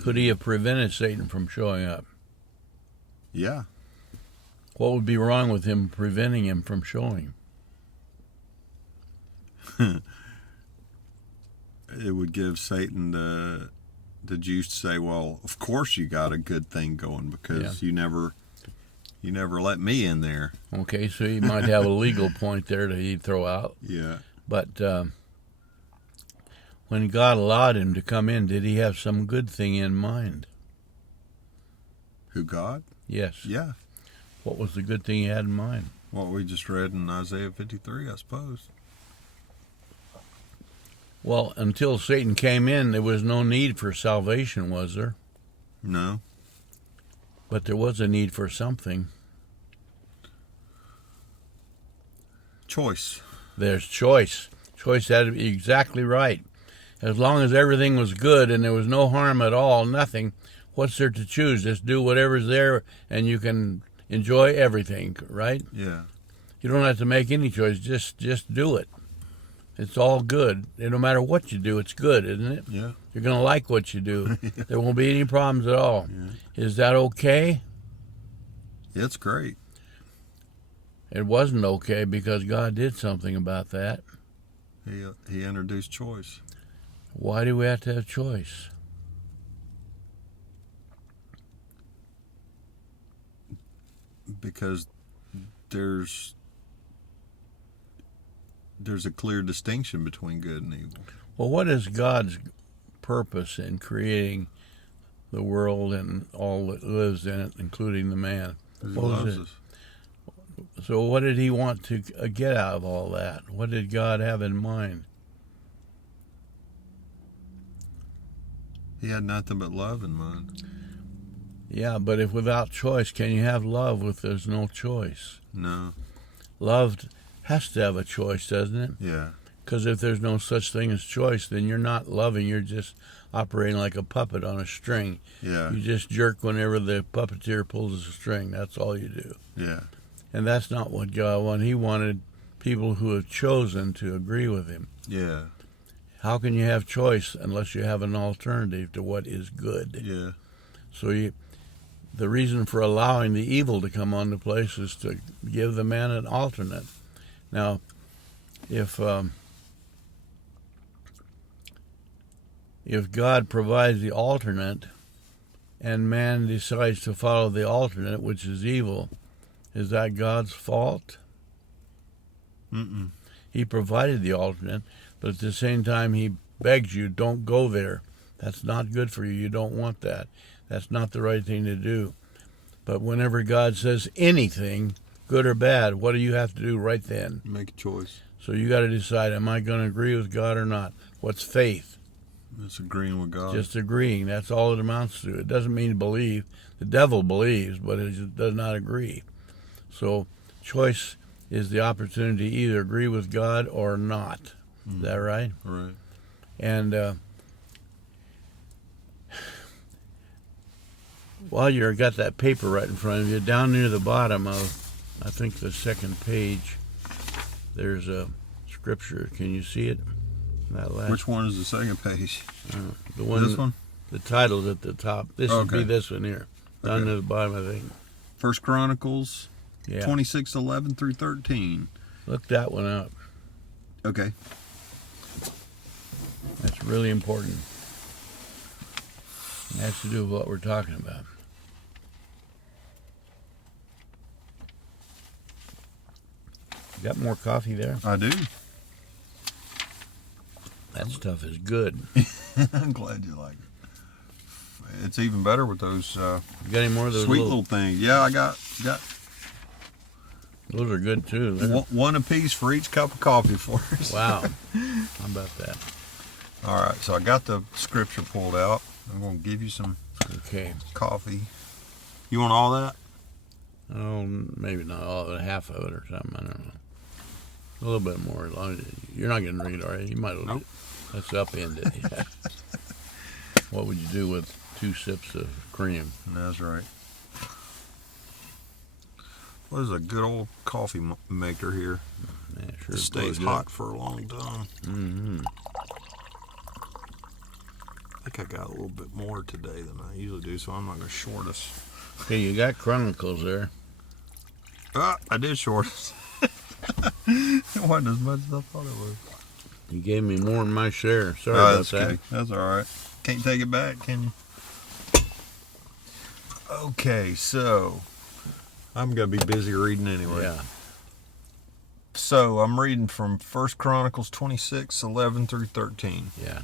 Could he have prevented Satan from showing up? Yeah. What would be wrong with him preventing him from showing? It would give Satan the juice to say, well, of course you got a good thing going because you never let me in there. Okay, so he might have a legal point there that he'd throw out. Yeah. But when God allowed him to come in, did he have some good thing in mind? Who, God? Yes. Yeah. What was the good thing he had in mind? What we just read in Isaiah 53, I suppose. Well, until Satan came in, there was no need for salvation, was there? No. But there was a need for something. choice. There's choice. Choice had to be exactly right. As long as everything was good and there was no harm at all, nothing, what's there to choose? Just do whatever's there and you can enjoy everything, right? Yeah. You don't have to make any choice. Just do it. It's all good. And no matter what you do, it's good, isn't it? Yeah. You're going to like what you do. There won't be any problems at all. Yeah. Is that okay? It's great. It wasn't okay because God did something about that. He introduced choice. Why do we have to have choice? Because there's a clear distinction between good and evil. Well, what is God's purpose in creating the world and all that lives in it, including the man? He loves us. So what did he want to get out of all that? What did God have in mind? He had nothing but love in mind. Yeah, but if without choice, can you have love if there's no choice? No. Love has to have a choice, doesn't it? Yeah. Because if there's no such thing as choice, then you're not loving. You're just operating like a puppet on a string. Yeah. You just jerk whenever the puppeteer pulls a string. That's all you do. Yeah. And that's not what God wanted. He wanted people who have chosen to agree with him. Yeah. How can you have choice unless you have an alternative to what is good? Yeah. So the reason for allowing the evil to come onto place is to give the man an alternate. Now, if God provides the alternate and man decides to follow the alternate, which is evil, is that God's fault? Mm-mm. He provided the alternate, but at the same time he begs you, don't go there. That's not good for you. You don't want that. That's not the right thing to do. But whenever God says anything, good or bad, what do you have to do right then? Make a choice. So you got to decide, am I going to agree with God or not? What's faith? It's agreeing with God. Just agreeing. That's all it amounts to. It doesn't mean to believe. The devil believes, but it just does not agree. So choice is the opportunity to either agree with God or not. Is that right? Right. And while you've got that paper right in front of you, down near the bottom of, I think, the second page, there's a scripture. Can you see it? That last. Which one is the second page? The one. This one? The title's at the top. This would be this one here. Down near the bottom, I think. First Chronicles 26:11 through 13. Look that one up. Okay. That's really important. It has to do with what we're talking about. You got more coffee there? I do. That stuff is good. I'm glad you like it. It's even better with those You got any more of those sweet little things. Yeah, I got those are good too. one apiece for each cup of coffee for us. Wow. How about that? All right, so I got the scripture pulled out. I'm going to give you some coffee. You want all that? Oh, maybe not all of it, half of it or something. I don't know. A little bit more. As long as you're not going to drink it, are you? You might. Nope. Let's upend it. Yeah. What would you do with 2 sips of cream? That's right. What is a good old coffee maker here? Yeah, sure. It stays hot for a long time. Mm-hmm. I think I got a little bit more today than I usually do, so I'm not going to short us. Okay, you got Chronicles there. I did short us. It wasn't as much as I thought it was. You gave me more than my share. Sorry about That's that. okay. That's all right. Can't take it back, can you? Okay, so I'm going to be busy reading anyway. Yeah. So I'm reading from 1 Chronicles 26:11 through 13. Yeah.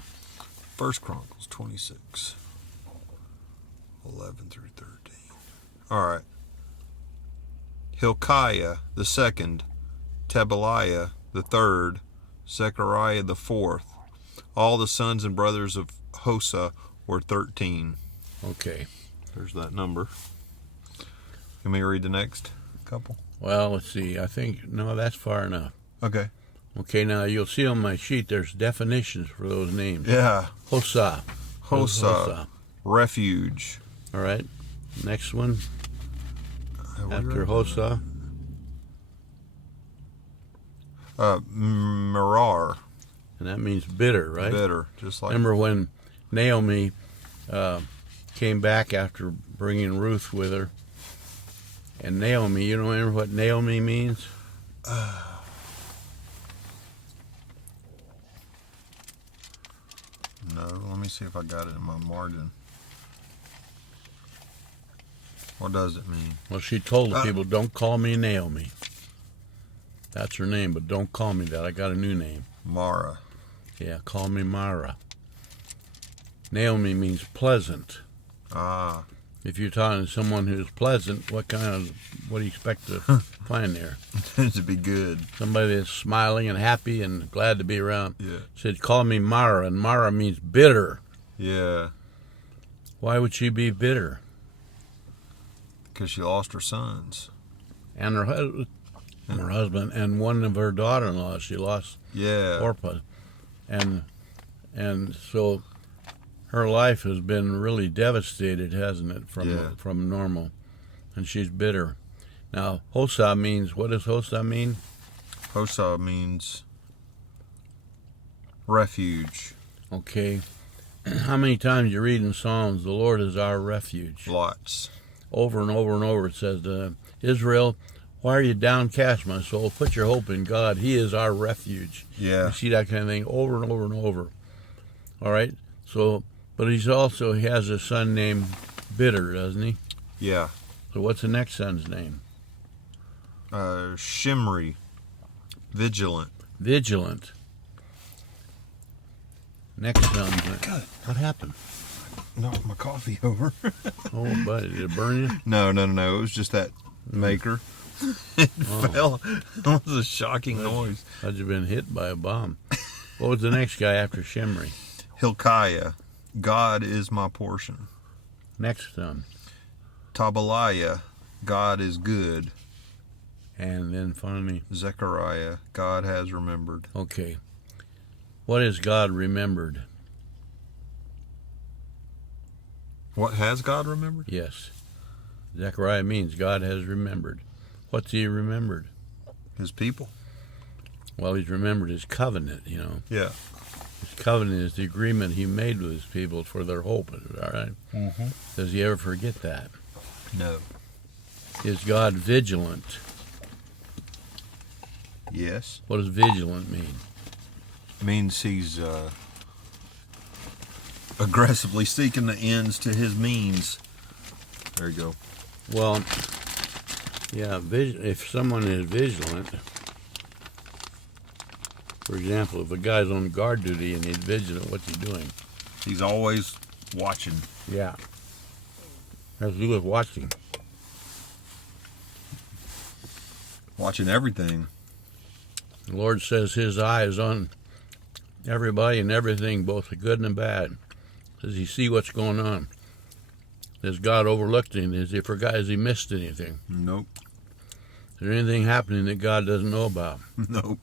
1 Chronicles 26:11 through 13. All right. Hilkiah the second, Tebaliah the third, Zechariah the fourth. All the sons and brothers of Hosa were 13. Okay. There's that number. You may read the next couple. Well, let's see. I think, no, that's far enough. Okay. Okay, now you'll see on my sheet there's definitions for those names. Yeah. Hosa. Hosa. Refuge. All right. Next one. After Hosa. Merar. And that means bitter, right? Bitter. Just like. Remember when Naomi came back after bringing Ruth with her? And Naomi, you don't remember what Naomi means? No, let me see if I got it in my margin. What does it mean? Well, she told the people, don't call me Naomi. That's her name, but don't call me that. I got a new name. Mara. Yeah, call me Mara. Naomi means pleasant. Ah. If you're talking to someone who's pleasant, what do you expect to find there? To be good. Somebody that's smiling and happy and glad to be around. Yeah. Said, call me Mara, and Mara means bitter. Yeah. Why would she be bitter? Because she lost her sons. And her husband, and one of her daughter-in-laws. She lost Orpah. And so her life has been really devastated, hasn't it, from normal. And she's bitter. Now, Hosa means, what does Hosa mean? Hosa means refuge. Okay. How many times you read in Psalms, the Lord is our refuge? Lots. Over and over and over it says, Israel, why are you downcast, my soul? Put your hope in God. He is our refuge. Yeah. You see that kind of thing over and over and over. All right? So, but he has a son named Bitter, doesn't he? Yeah. So what's the next son's name? Shimri. Vigilant. Vigilant. Next son's God. What happened? Knocked my coffee over. Oh, buddy, did it burn you? No. It was just that maker. It fell. It was a shocking noise. Had you been hit by a bomb? What was the next guy after Shimri? Hilkiah. God is my portion. Next son. Tabaliah. God is good. And then finally, Zechariah. God has remembered. okay. What has God remembered? What has God remembered? Yes. Zechariah means God has remembered. What's he remembered? His people. Well, he's remembered his covenant, Yeah. His covenant is the agreement he made with his people for their hope, all right? Mm-hmm. Does he ever forget that? No. Is God vigilant? Yes. What does vigilant mean? Means he's aggressively seeking the ends to his means. There you go. Well, yeah, if someone is vigilant, for example, if a guy's on guard duty and he's vigilant, what's he doing? He's always watching. Yeah. Has to do with watching. Watching everything. The Lord says his eye is on everybody and everything, both the good and the bad. Does he see what's going on? Has God overlooked him? Has he missed anything? Nope. Is there anything happening that God doesn't know about? Nope.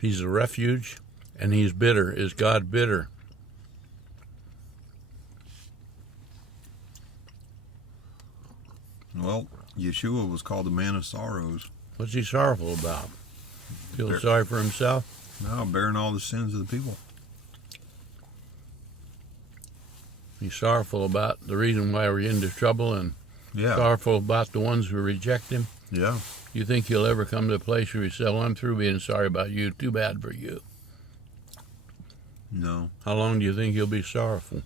He's a refuge, and he's bitter. Is God bitter? Well, Yeshua was called the man of sorrows. What's he sorrowful about? Feel sorry for himself? No, bearing all the sins of the people. He's sorrowful about the reason why we're into trouble, and sorrowful about the ones who reject him. Yeah. You think he'll ever come to a place where he says, well, I'm through being sorry about you. Too bad for you. No. How long do you think he'll be sorrowful?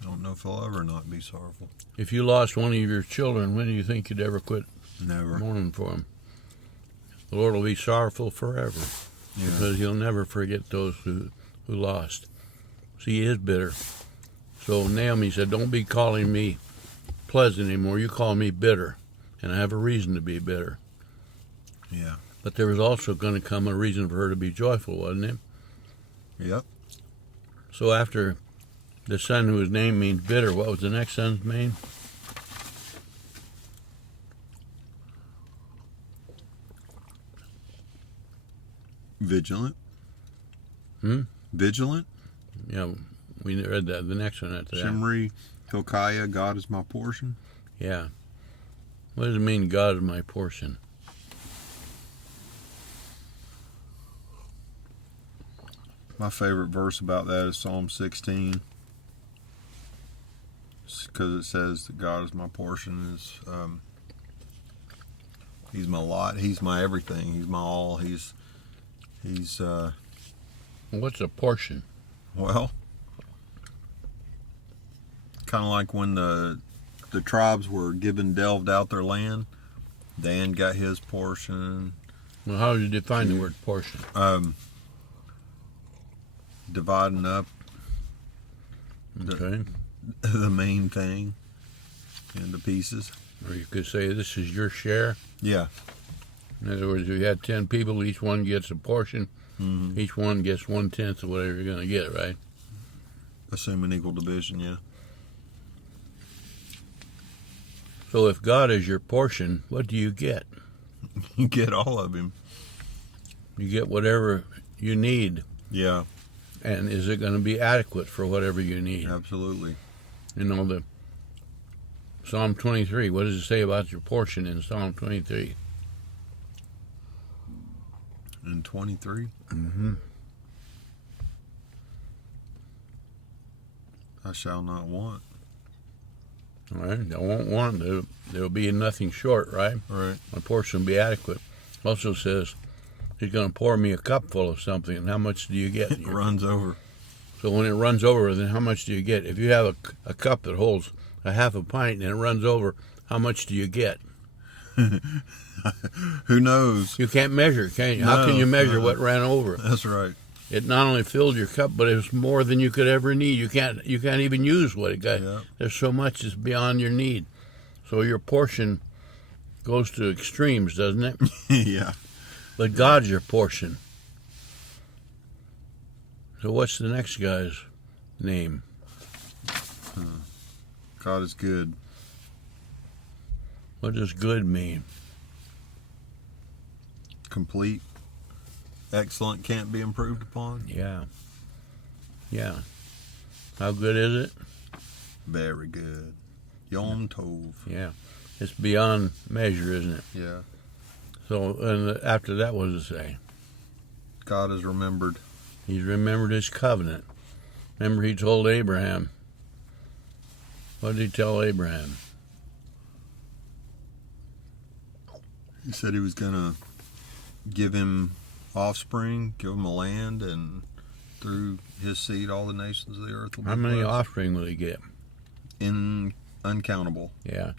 I don't know if he'll ever not be sorrowful. If you lost one of your children, when do you think you'd ever quit Never. mourning for him? The Lord will be sorrowful forever, because he'll never forget those who lost. See, he is bitter. So Naomi said, don't be calling me pleasant anymore. You call me bitter, and I have a reason to be bitter. Yeah. But there was also going to come a reason for her to be joyful, wasn't it? Yep. So after the son whose name means bitter, what was the next son's name? Vigilant. Hmm? Vigilant. Yeah, we read that. The next one after that. Shimri, Hilkiah, God is my portion. Yeah. What does it mean, God is my portion? My favorite verse about that is Psalm 16. Because it says that God is my portion. He's my lot. He's my everything. He's my all. He's What's a portion? well, kind of like when the tribes were delved out their land. Dan got his portion. Well, how do you define the word portion? Dividing up Okay. the main thing into pieces. Or you could say this is your share. Yeah. In other words, if you had 10 people, each one gets a portion. Mm-hmm. Each one gets 1/10 of whatever you're going to get, right? Assuming equal division, yeah. So if God is your portion, what do you get? You get all of him. You get whatever you need. Yeah, And is it going to be adequate for whatever you need? absolutely. You know, the Psalm 23, what does it say about your portion in Psalm 23? And 23, Mm-hmm. I shall not want. All right, I won't want. There'll be nothing short, right? Right. My portion will be adequate. Also says, he's going to pour me a cup full of something, and how much do you get? It runs over. So when it runs over, then how much do you get? If you have a cup that holds a half a pint and it runs over, how much do you get? Who knows? You can't measure, can you? How can you measure what ran over? That's right. It not only filled your cup, but it was more than you could ever need. You can't even use what it got. Yeah. There's so much that's beyond your need. So your portion goes to extremes, doesn't it? Yeah. But God's your portion. So what's the next guy's name? God is good. What does good mean? Complete. Excellent. Can't be improved upon. Yeah. Yeah. How good is it? Very good. Yom Tov. Yeah. It's beyond measure, isn't it? Yeah. So, and after that, what does it say? God is remembered. He's remembered his covenant. Remember, he told Abraham. What did he tell Abraham? He said he was going to give him offspring, give him a land, and through his seed, all the nations of the earth will be How many blessed. offspring will he get? Uncountable. Yeah.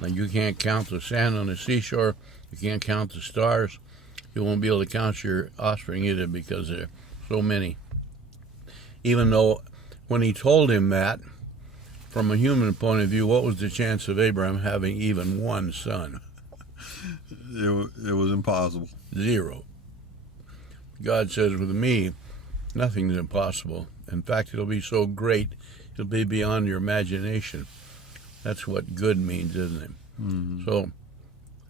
Like you can't count the sand on the seashore. You can't count the stars. You won't be able to count your offspring either because there are so many. Even though when he told him that, from a human point of view, what was the chance of Abraham having even one son? It was impossible. 0. God says, with me, nothing's impossible. In fact, it'll be so great, it'll be beyond your imagination. That's what good means, isn't it? Mm-hmm. So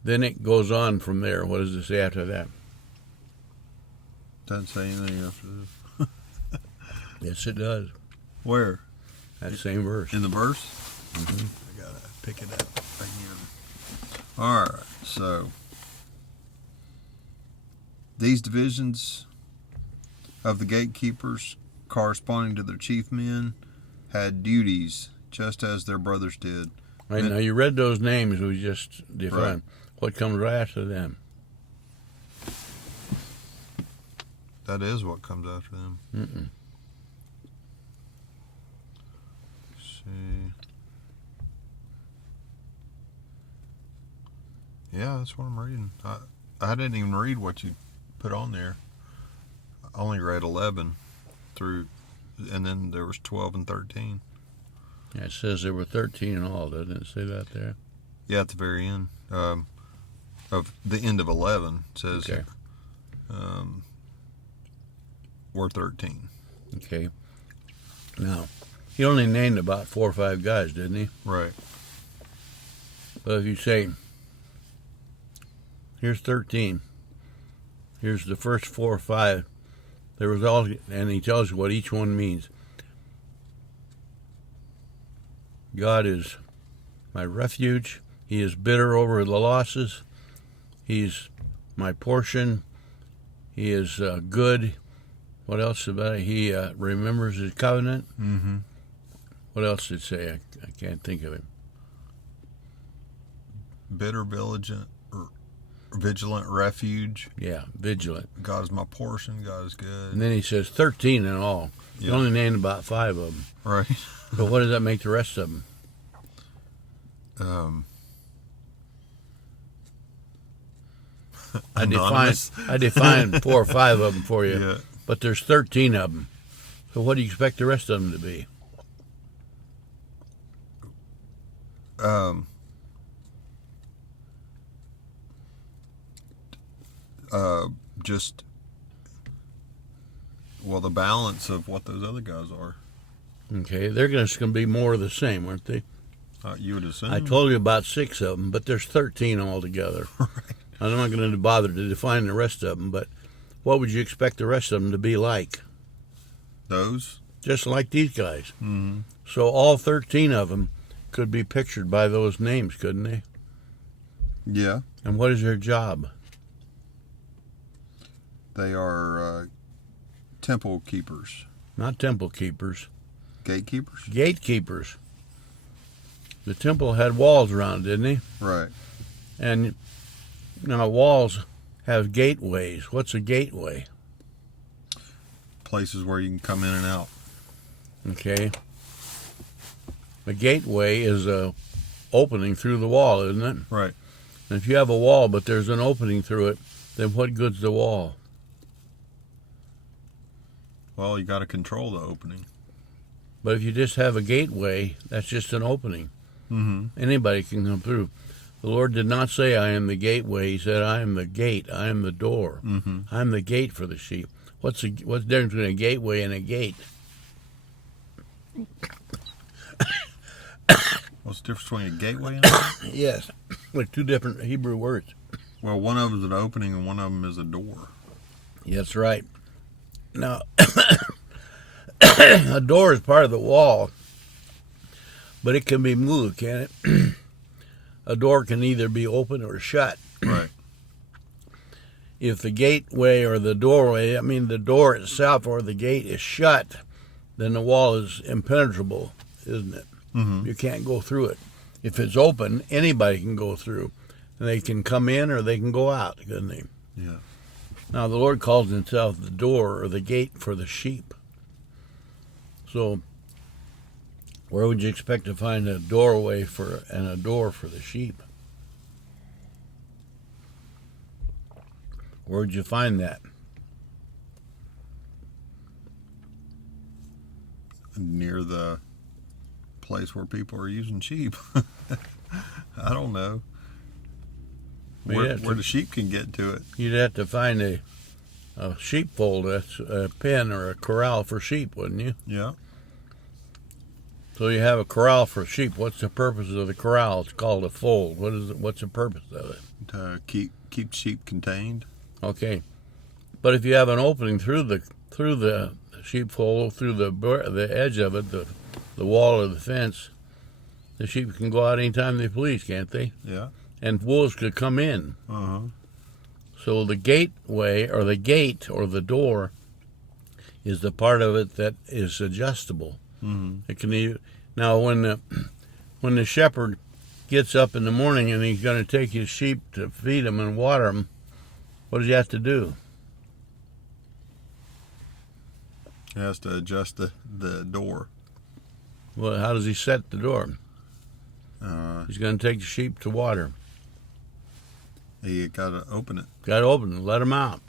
then it goes on from there. What does it say after that? Doesn't say anything after this. Yes, it does. Where? That same verse. In the verse? Mm-hmm. I gotta pick it up again. All right, so these divisions of the gatekeepers, corresponding to their chief men, had duties just as their brothers did. Right, now you read those names we just defined. Right. What comes right after them? That is what comes after them. Mm-mm. See. Yeah, that's what I'm reading. I didn't even read what you put on there. I only read 11 through, and then there was 12 and 13. Yeah, it says there were 13 in all, doesn't it say that there? Yeah, at the very end of the end of 11 it says Okay. we're 13. Okay. Now, he only named about 4 or 5 guys, didn't he? Right. But if you say, here's 13, here's the first 4 or 5, there was all, and he tells you what each one means. God is my refuge. He is bitter over the losses. He's my portion. He is good. What else about it? He remembers his covenant. Mm-hmm. What else did it say? I can't think of it. Bitter, vigilant refuge. Yeah, vigilant. God is my portion. God is good. And then he says 13 in all. Yeah. He only named about 5 of them. Right. But what does that make the rest of them? I defined 4 or 5 of them for you. Yeah. But there's 13 of them. So what do you expect the rest of them to be? Just, well, the balance of what those other guys are. Okay, they're just going to be more of the same, aren't they? You would assume. I told you about 6 of them, but there's 13 altogether. Right. I'm not going to bother to define the rest of them, but what would you expect the rest of them to be like? Those? Just like these guys. Mm-hmm. So all 13 of them could be pictured by those names, couldn't they? Yeah. And what is their job? They are temple keepers. Not temple keepers. Gatekeepers? Gatekeepers. The temple had walls around it, didn't they? Right. And now walls have gateways. What's a gateway? Places where you can come in and out. Okay. A gateway is a opening through the wall, isn't it? Right. And if you have a wall but there's an opening through it, then what good's the wall? Well, you got to control the opening. But if you just have a gateway, that's just an opening. Mm-hmm. Anybody can come through. The Lord did not say, I am the gateway. He said, I am the gate. I am the door. Mm-hmm. I am the gate for the sheep. What's the difference between a gateway and a gate? What's the difference between a gateway and a gate? Yes. Like 2 different Hebrew words. Well, one of them is an opening and one of them is a door. That's right. Now, a door is part of the wall, but it can be moved, can't it? A door can either be open or shut. Right. If the gateway or the doorway, I mean the door itself or the gate is shut, then the wall is impenetrable, isn't it? Mm-hmm. You can't go through it. If it's open, anybody can go through. And they can come in or they can go out, couldn't they? Yeah. Now, the Lord calls himself the door or the gate for the sheep. So, where would you expect to find a doorway and a door for the sheep? Where would you find that? Near the place where people are using sheep. I don't know. Where the sheep can get to it. You'd have to find a sheepfold, that's a pen or a corral for sheep, wouldn't you? Yeah. So you have a corral for sheep. What's the purpose of the corral? It's called a fold. What's the purpose of it? To keep sheep contained. Okay. But if you have an opening through the sheepfold, through the edge of it, the wall or the fence, the sheep can go out anytime they please, can't they? Yeah. And wolves could come in. Uh-huh. So the gateway or the gate or the door is the part of it that is adjustable. Mm-hmm. It can now when the shepherd gets up in the morning and he's going to take his sheep to feed them and water them, what does he have to do? He has to adjust the door. Well, how does he set the door? He's going to take the sheep to water. He got to open it. Got to open it, let them out.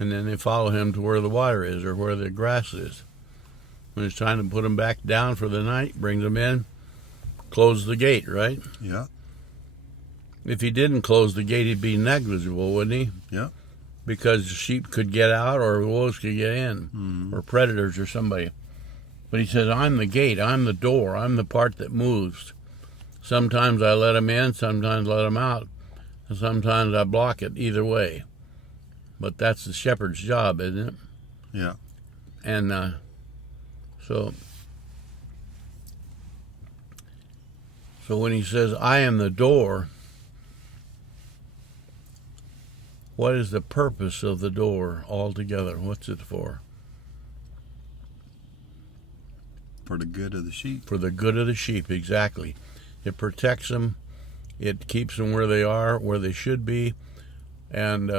And then they follow him to where the water is or where the grass is. When it's time to put them back down for the night, brings them in, close the gate, right? Yeah. If he didn't close the gate, he'd be negligible, wouldn't he? Yeah. Because the sheep could get out or wolves could get in, or predators or somebody. But he says, I'm the gate, I'm the door, I'm the part that moves. Sometimes I let them in, sometimes I let them out, and sometimes I block it either way. But that's the shepherd's job, isn't it? Yeah. And so when he says, I am the door, what is the purpose of the door altogether? What's it for? For the good of the sheep. For the good of the sheep, exactly. It protects them. It keeps them where they are, where they should be. And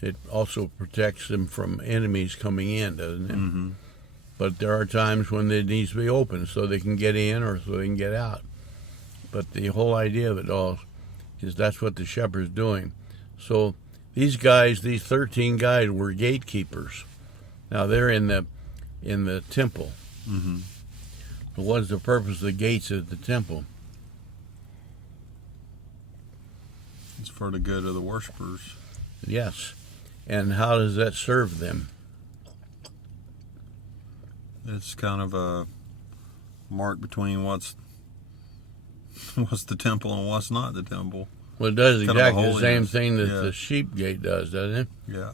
it also protects them from enemies coming in, doesn't it? Mm-hmm. But there are times when it needs to be open so they can get in or so they can get out. But the whole idea of it all is that's what the shepherd's doing. So these guys, these 13 guys, were gatekeepers. Now they're in the temple. Mm-hmm. So what is the purpose of the gates at the temple? It's for the good of the worshipers. Yes. And how does that serve them? It's kind of a mark between what's the temple and what's not the temple. Well, it does Kind of exactly a the same holiness. thing that Yeah. the sheep gate does, doesn't it? Yeah.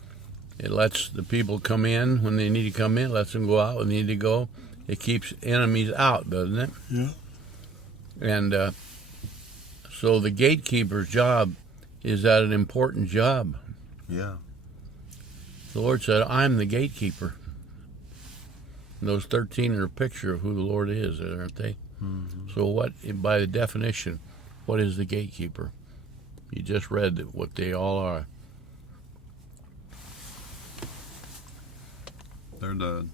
It lets the people come in when they need to come in, lets them go out when they need to go. It keeps enemies out, doesn't it? Yeah. And so the gatekeeper's job is that an important job. Yeah. The Lord said, I'm the gatekeeper. And those 13 are a picture of who the Lord is, aren't they? Mm-hmm. So what, by the definition, what is the gatekeeper? You just read what they all are. They're the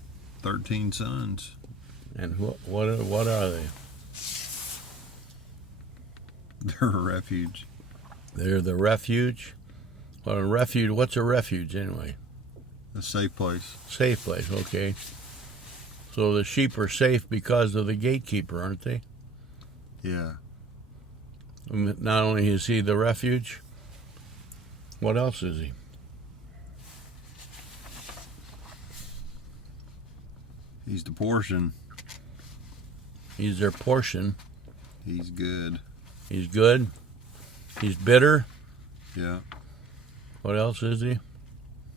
13 sons. And what are they? They're a refuge. They're the refuge. Well, a refuge. What's a refuge anyway? A safe place. Safe place. Okay. So the sheep are safe because of the gatekeeper, aren't they? Yeah. And not only is he the refuge, what else is he? He's the portion. He's their portion. He's good. He's good. He's bitter. Yeah. What else is he?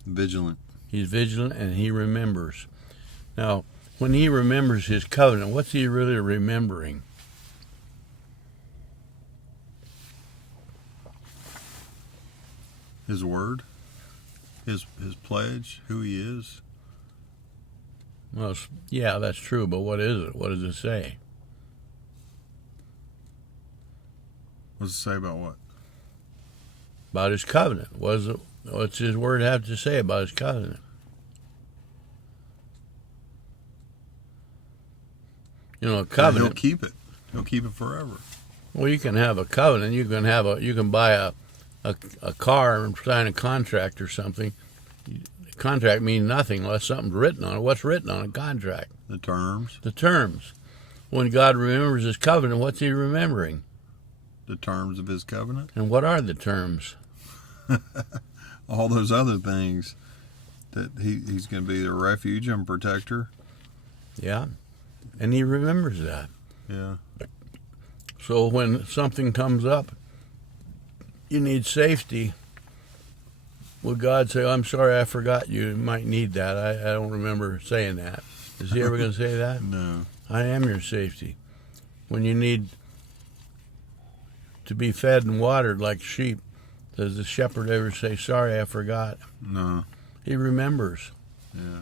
Vigilant. He's vigilant and he remembers. Now, when he remembers his covenant, what's he really remembering? His word. His pledge. Who he is. Well, yeah, that's true, but what is it? What does it say? What's it say about what? About his covenant. What's his word have to say about his covenant? You know, a covenant. He'll keep it. He'll keep it forever. Well, you can have a covenant. You can buy a car and sign a contract or something. A contract means nothing unless something's written on it. What's written on a contract? The terms. The terms. When God remembers his covenant, what's he remembering? The terms of his covenant. And what are the terms? All those other things. That he's going to be their refuge and protector. Yeah. And he remembers that. Yeah. So when something comes up, you need safety. Will God say, I'm sorry, I forgot you might need that. I don't remember saying that. Is he ever going to say that? No. I am your safety. When you need to be fed and watered like sheep, does the shepherd ever say, sorry, I forgot? No. He remembers. Yeah.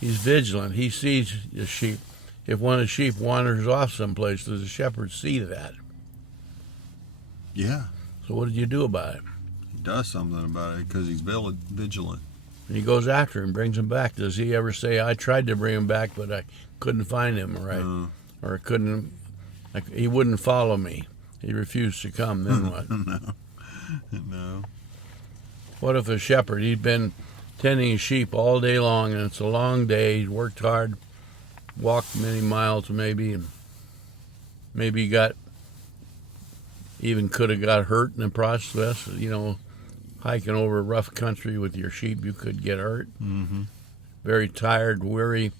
He's vigilant. He sees the sheep. If one of the sheep wanders off someplace, does the shepherd see that? Yeah. So what did you do about it? He does something about it because he's vigilant. And he goes after him, brings him back. Does he ever say, I tried to bring him back, but I couldn't find him, right? Or he wouldn't follow me. He refused to come. Then what? No. What if a shepherd, he'd been tending his sheep all day long, and it's a long day, he's worked hard, walked many miles maybe, and maybe could have got hurt in the process. You know, hiking over rough country with your sheep, you could get hurt. Mm-hmm. Very tired, weary,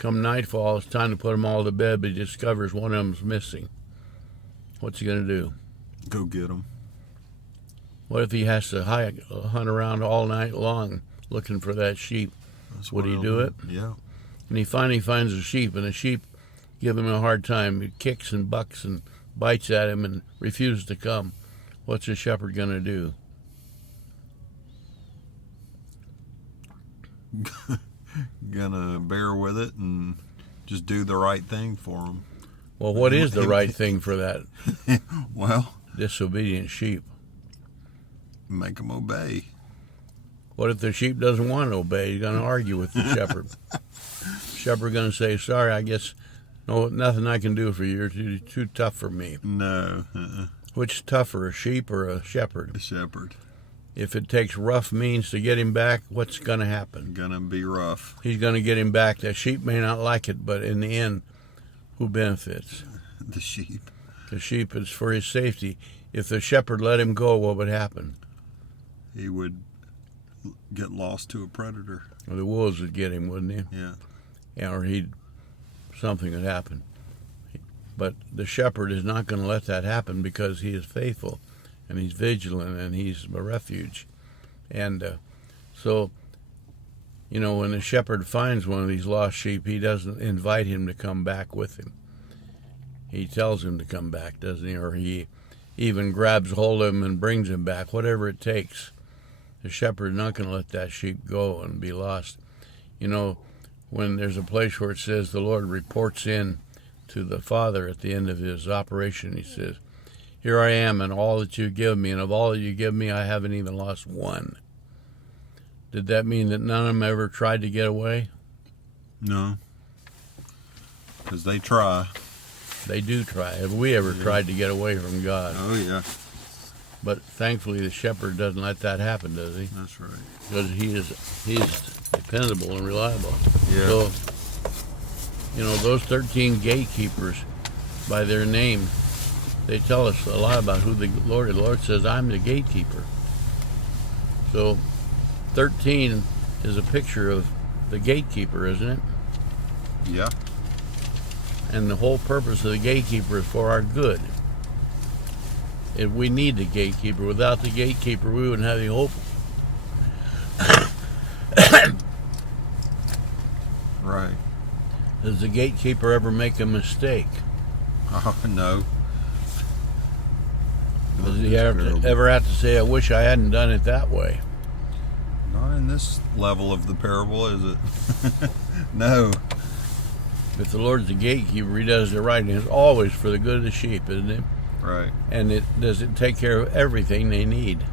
Come nightfall, it's time to put them all to bed, but he discovers one of them's missing. What's he going to do? Go get them. What if he has to hunt around all night long looking for that sheep? Would he do it? Yeah. And he finally finds a sheep, and the sheep give him a hard time. He kicks and bucks and bites at him and refuses to come. What's the shepherd going to do? Gonna bear with it and just do the right thing for him. Well, what is the right thing for that Well, disobedient sheep? make them obey. What if the sheep doesn't want to obey? He's going to argue with the shepherd. Shepherd going to say, sorry, I guess nothing I can do for you. You're too tough for me. No. Which is tougher, a sheep or a shepherd? A shepherd. If it takes rough means to get him back, what's going to happen? Gonna be rough. He's going to get him back. The sheep may not like it, but in the end, who benefits? The sheep. The sheep is for his safety. If the shepherd let him go, what would happen? He would get lost to a predator. Well, the wolves would get him, wouldn't he? Yeah. Or something would happen. But the shepherd is not going to let that happen because he is faithful and he's vigilant and he's a refuge. And so, when the shepherd finds one of these lost sheep, he doesn't invite him to come back with him. He tells him to come back, doesn't he? Or he even grabs hold of him and brings him back, whatever it takes. The shepherd is not going to let that sheep go and be lost. When there's a place where it says the Lord reports in to the Father at the end of his operation, he says, here I am and all that you give me, and of all that you give me, I haven't even lost one. Did that mean that none of them ever tried to get away? No. Because they try. They do try. Have we ever tried to get away from God? Oh, yeah. But thankfully the shepherd doesn't let that happen, does he? That's right. Because he's dependable and reliable. Yeah. So, those 13 gatekeepers, by their name, they tell us a lot about who the Lord is. The Lord says, I'm the gatekeeper. So 13 is a picture of the gatekeeper, isn't it? Yeah. And the whole purpose of the gatekeeper is for our good. We need the gatekeeper. Without the gatekeeper, we wouldn't have any hope. Right. Does the gatekeeper ever make a mistake? Oh, no. Does he ever have to say, I wish I hadn't done it that way? Not in this level of the parable, is it? No. If the Lord's the gatekeeper, he does it right, and it's always for the good of the sheep, isn't it? Right. And does it take care of everything they need?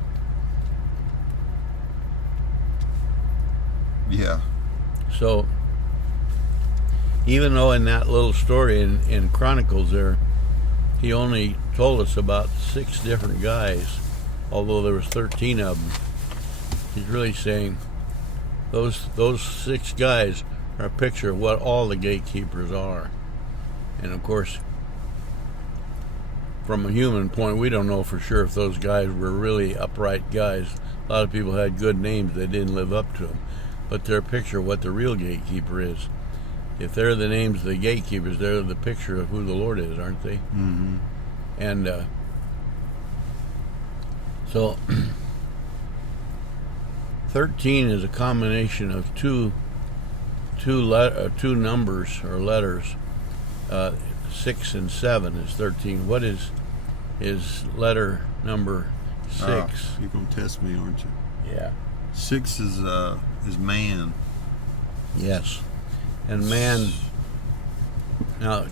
Yeah. So, even though in that little story in Chronicles there, he only told us about 6 different guys, although there was 13 of them, he's really saying those 6 guys are a picture of what all the gatekeepers are. And of course, from a human point, we don't know for sure if those guys were really upright guys. A lot of people had good names, they didn't live up to them. But they're a picture of what the real gatekeeper is. If they're the names of the gatekeepers, they're the picture of who the Lord is, aren't they? Mm-hmm. And so 13 is a combination of two numbers or letters. 6 and 7 is 13. What is letter number 6? You're gonna test me, aren't you? Yeah. 6 is man. Yes. And man, now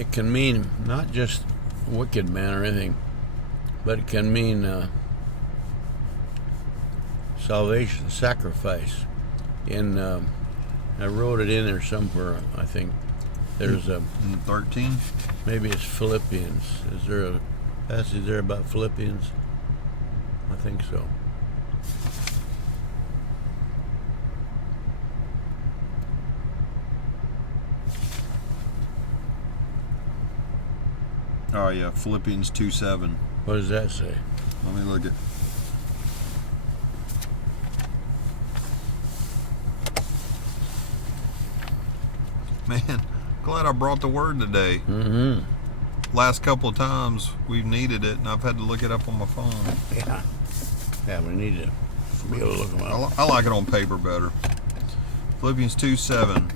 it can mean not just wicked man or anything, but it can mean salvation, sacrifice. I wrote it in there somewhere, I think. There's a 13. Maybe it's Philippians. Is there a passage there about Philippians? I think so. Oh yeah, Philippians 2:7. What does that say? Let me look at. Man, glad I brought the word today. Mm-hmm. Last couple of times we've needed it, and I've had to look it up on my phone. Yeah. Yeah, we need to be able to look them up. I like it on paper better. Philippians 2:7.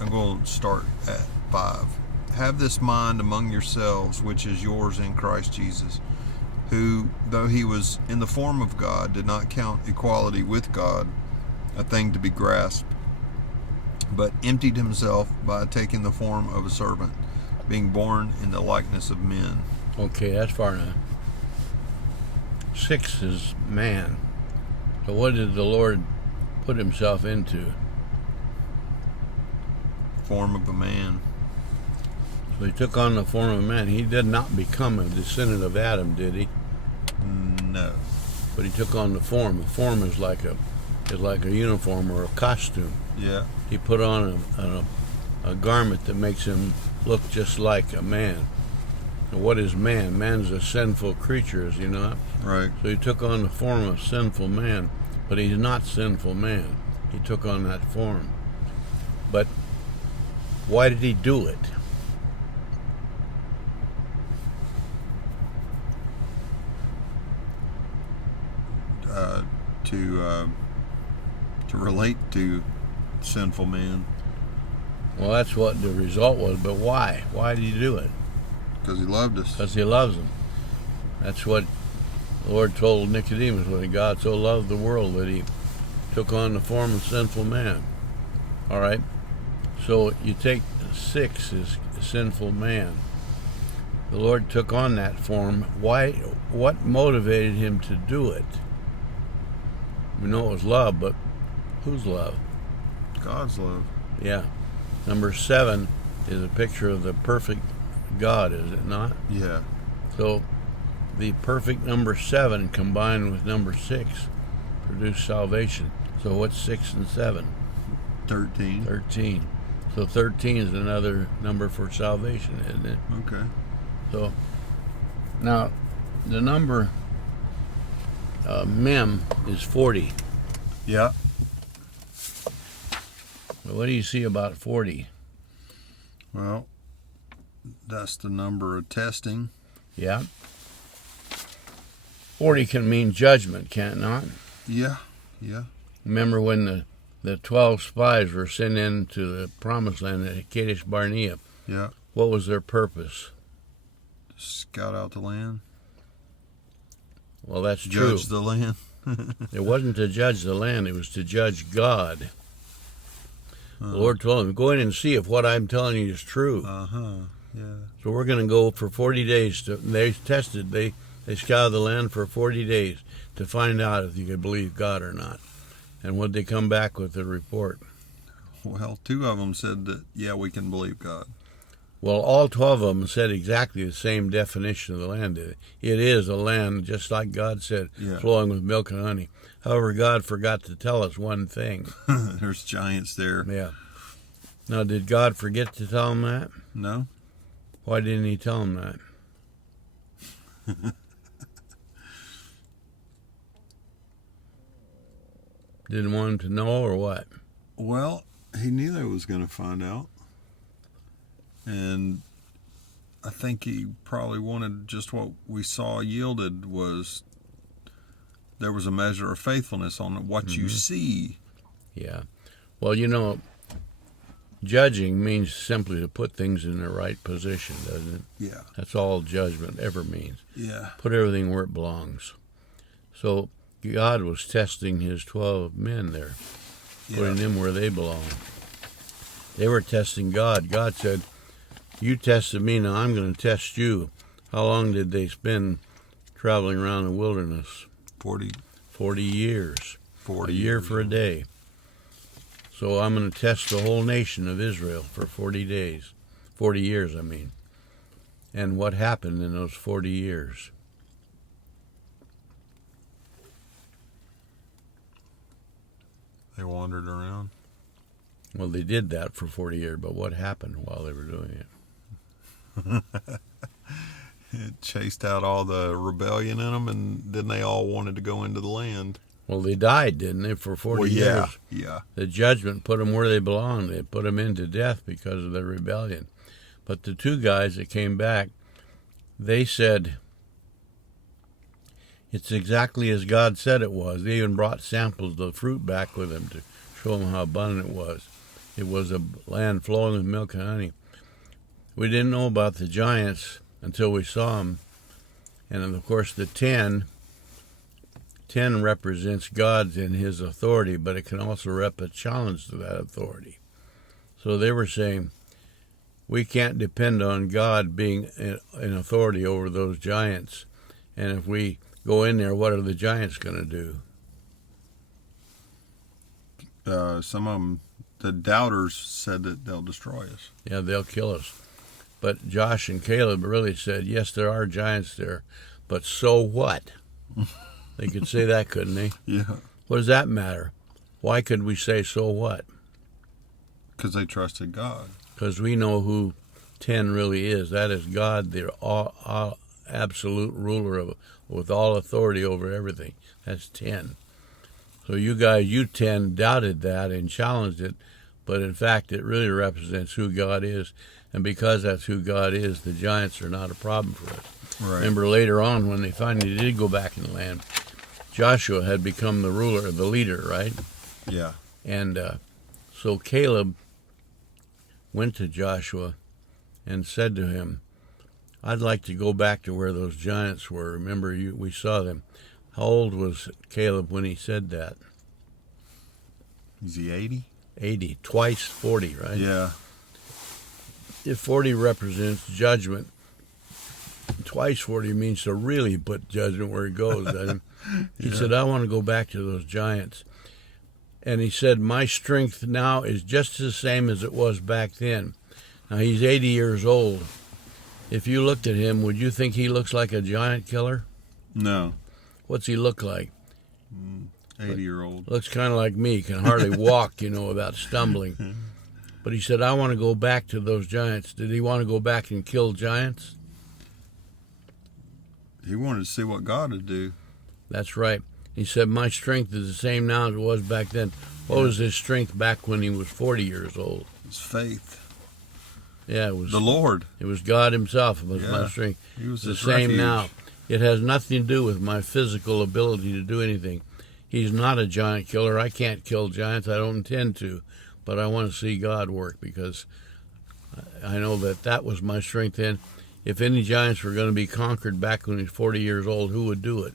I'm going to start at 5. Have this mind among yourselves, which is yours in Christ Jesus, who, though he was in the form of God, did not count equality with God a thing to be grasped, but emptied himself by taking the form of a servant, being born in the likeness of men. Okay, that's far enough. 6 is man. So what did the Lord put himself into? Form of a man. So he took on the form of a man. He did not become a descendant of Adam, did he? No. But he took on the form. The form is like a uniform or a costume. Yeah. He put on a garment that makes him look just like a man. And what is man? Man's a sinful creature, is he not? Right. So he took on the form of sinful man, but he's not sinful man. He took on that form. But why did he do it? To relate to sinful man. Well, that's what the result was, but why? Why did he do it? Because he loved us. Because he loves them. That's what the Lord told Nicodemus, when God so loved the world that he took on the form of sinful man. All right? So you take 6 as sinful man. The Lord took on that form. Why? What motivated him to do it? We know it was love, but whose love? God's love. Yeah. Number 7 is a picture of the perfect God, is it not? Yeah. So the perfect number 7 combined with number 6 produce salvation. So what's 6 and 7? 13. 13. So 13 is another number for salvation, isn't it? Okay. So now the number mem is 40. Yeah. What do you see about 40? Well, that's the number of testing. Yeah. 40 can mean judgment, can it not? Yeah. Yeah. Remember when the 12 spies were sent into the promised land at Kadesh Barnea? Yeah. What was their purpose? Scout out the land. Well, that's true. Judge the land. It wasn't to judge the land, it was to judge God. The Lord told him, go in and see if what I'm telling you is true. Yeah. So we're going to go for 40 days. They tested, they scoured the land for 40 days to find out if you could believe God or not. And would they come back with a report? Well, 2 of them said that, yeah, we can believe God. Well, all 12 of them said exactly the same definition of the land. It is a land, just like God said, flowing with milk and honey. However, God forgot to tell us one thing. There's giants there. Yeah. Now, did God forget to tell them that? No. Why didn't he tell them that? Didn't want him to know, or what? Well, he knew they was going to find out. And I think he probably wanted just what we saw yielded was there was a measure of faithfulness on what you see. Yeah. Well, you know, judging means simply to put things in the right position, doesn't it? Yeah. That's all judgment ever means. Yeah. Put everything where it belongs. So God was testing his 12 men there, putting them where they belong. They were testing God. God said, you tested me, now I'm going to test you. How long did they spend traveling around the wilderness? 40 years. 40 a year years. For a day. So I'm going to test the whole nation of Israel for 40 days. 40 years, I mean. And what happened in those 40 years? They wandered around. Well, they did that for 40 years, but what happened while they were doing it? It chased out all the rebellion in them, and then they all wanted to go into the land. Well, they died, didn't they, for 40 Well, yeah, years? yeah. The judgment put them where they belonged. They put them into death because of their rebellion. But the two guys that came back, they said, it's exactly as God said it was. They even brought samples of the fruit back with them to show them how abundant it was. It was a land flowing with milk and honey. We didn't know about the giants until we saw them. And, of course, the 10 represents God and his authority, but it can also rep a challenge to that authority. So they were saying, we can't depend on God being an authority over those giants. And if we go in there, what are the giants going to do? Some of them, the doubters, said that they'll destroy us. Yeah, they'll kill us. But Josh and Caleb really said, yes, there are giants there, but so what? They could say that, couldn't they? Yeah. What does that matter? Why could we say so what? Because they trusted God. Because we know who 10 really is. That is God, the absolute ruler with all authority over everything. That's 10. So you guys, you 10, doubted that and challenged it, but in fact it really represents who God is. And because that's who God is, the giants are not a problem for us. Right. Remember later on when they finally did go back in the land, Joshua had become the ruler, the leader, right? Yeah. And so Caleb went to Joshua and said to him, I'd like to go back to where those giants were. Remember, we saw them. How old was Caleb when he said that? Is he 80? 80, twice 40, right? Yeah. If 40 represents judgment, twice 40 means to really put judgment where it goes, doesn't it? He said, I want to go back to those giants. And he said, my strength now is just the same as it was back then. Now, he's 80 years old. If you looked at him, would you think he looks like a giant killer? No. What's he look like? 80-year-old. Looks kind of like me, can hardly walk, without stumbling. But he said, I want to go back to those giants. Did he want to go back and kill giants? He wanted to see what God would do. That's right. He said, my strength is the same now as it was back then. What was his strength back when he was 40 years old? His faith. Yeah, it was the Lord. It was God himself was my strength. He was the same refuge. now. It has nothing to do with my physical ability to do anything. He's not a giant killer. I can't kill giants. I don't intend to. But I want to see God work because I know that was my strength then. If any giants were going to be conquered back when he was 40 years old, who would do it?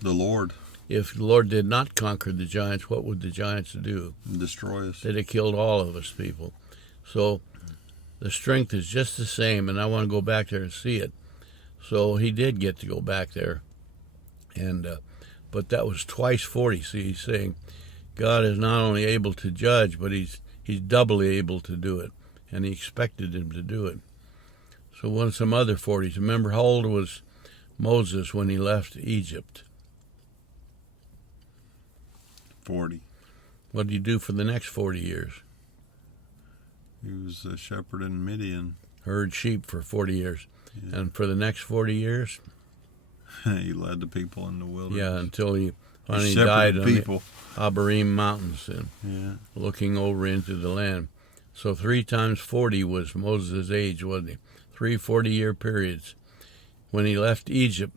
The Lord. If the Lord did not conquer the giants, what would the giants do? Destroy us. They'd have killed all of us people. So the strength is just the same, and I want to go back there and see it. So he did get to go back there. But that was twice 40. See, he's saying God is not only able to judge, but he's doubly able to do it. And he expected him to do it. So some other 40s. Remember, how old was Moses when he left Egypt? 40. What did he do for the next 40 years? He was a shepherd in Midian. Herd sheep for 40 years. Yeah. And for the next 40 years? He led the people in the wilderness. Yeah, until he finally died on the Abarim Mountains and looking over into the land. So 3 times 40 was Moses' age, wasn't he? 3 40-year periods. When he left Egypt,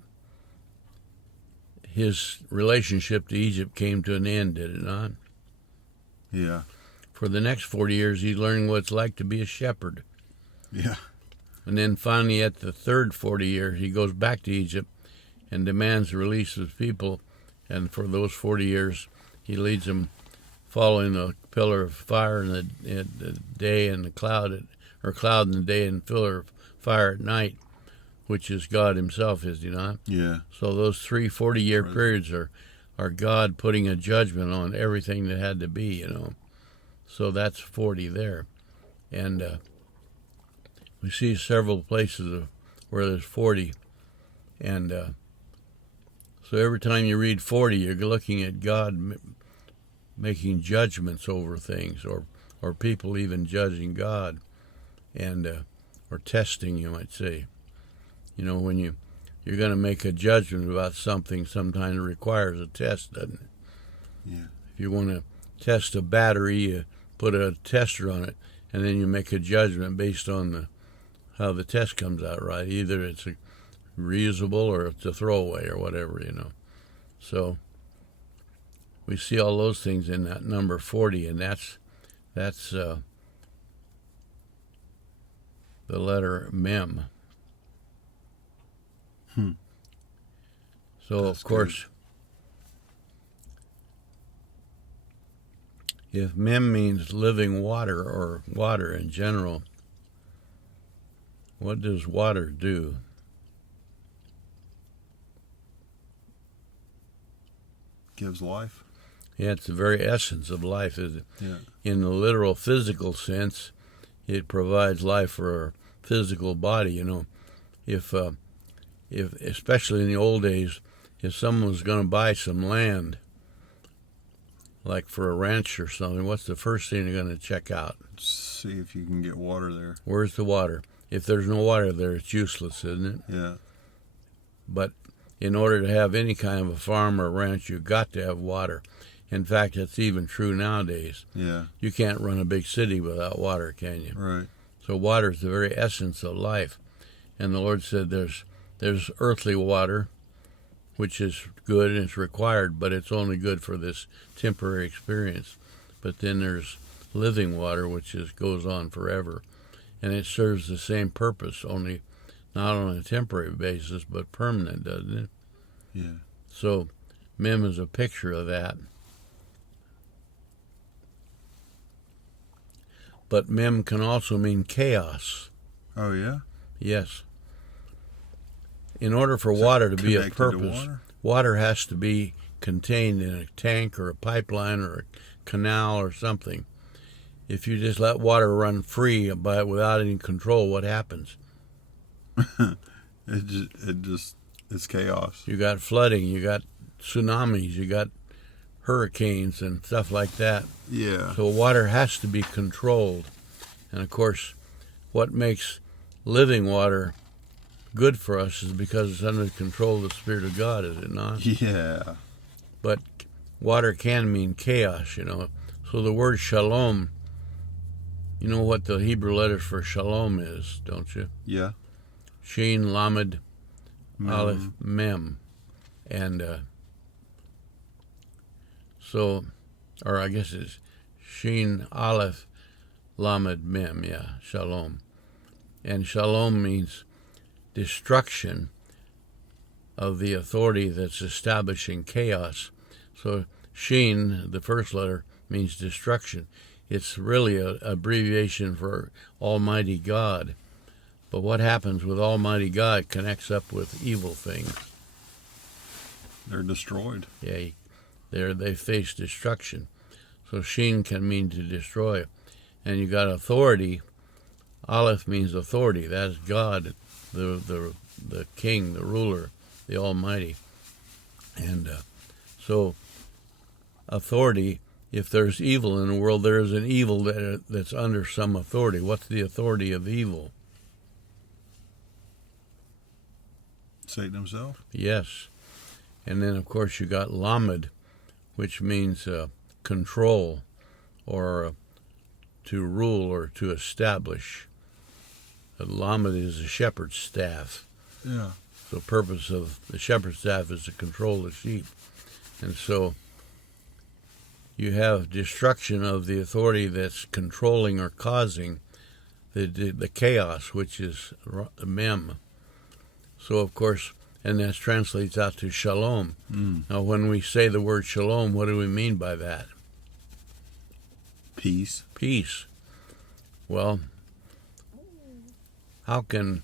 his relationship to Egypt came to an end, did it not? Yeah. For the next 40 years, he's learning what it's like to be a shepherd. Yeah. And then finally, at the third 40 years, he goes back to Egypt and demands the release of his people. And for those 40 years, he leads them following the pillar of fire in the day and the cloud, or cloud in the day and pillar of fire at night, which is God himself, is he not? Yeah. So those 3 40-year periods are God putting a judgment on everything that had to be, So that's 40 there. And we see several places where there's 40. And so every time you read 40, you're looking at God making judgments over things, or people even judging God, and or testing, you might say. When you're going to make a judgment about something, sometimes it requires a test, doesn't it? Yeah. If you want to test a battery, you put a tester on it, and then you make a judgment based on how the test comes out, right? Either it's a reusable or it's a throwaway or whatever, So we see all those things in that number 40, and that's the letter Mem. So That's of course, if Mem means living water or water in general, what does water do? Gives life. Yeah, it's the very essence of life. Is it? Yeah. In the literal physical sense, it provides life for our physical body. If especially in the old days, if someone was going to buy some land, like for a ranch or something, what's the first thing they're going to check out? See if you can get water there. Where's the water? If there's no water there, it's useless, isn't it? Yeah. But in order to have any kind of a farm or ranch, you've got to have water. In fact, it's even true nowadays. Yeah. You can't run a big city without water, can you? Right. So water is the very essence of life. And the Lord said there's earthly water, which is good and it's required, but it's only good for this temporary experience. But then there's living water, which goes on forever. And it serves the same purpose, only not on a temporary basis, but permanent, doesn't it? Yeah. So Mem is a picture of that. But Mem can also mean chaos. Oh, yeah? Yes. In order for water to be of Connected to purpose, water? water has to be contained in a tank or a pipeline or a canal or something. If you just let water run free without any control, what happens? It's chaos. You got flooding, you got tsunamis, you got hurricanes and stuff like that. Yeah. So water has to be controlled. And of course, what makes living water good for us is because it's under the control of the Spirit of God, is it not? Yeah. But water can mean chaos, So the word shalom, you know what the Hebrew letters for shalom is, don't you? Yeah. Shin, Lamed, Mem. Aleph, Mem. And or I guess it's Shin, Aleph, Lamed, Mem, yeah, shalom. And shalom means destruction of the authority that's establishing chaos. So Shin, the first letter, means destruction. It's really an abbreviation for Almighty God. But what happens with Almighty God connects up with evil things. They're destroyed. Yeah, they face destruction. So Shin can mean to destroy. And you got authority. Aleph means authority. That's God, the king, the ruler, the Almighty. And so authority, if there's evil in the world, there is an evil that's under some authority. What's the authority of evil? Satan himself? Yes. And then, of course, you got Lamed, which means control or to rule or to establish. Lamed is a shepherd's staff. Yeah. The purpose of the shepherd's staff is to control the sheep. And so you have destruction of the authority that's controlling or causing the chaos, which is Mem. So, of course, and that translates out to shalom. Now, when we say the word shalom, what do we mean by that? Peace. Peace. Well, how can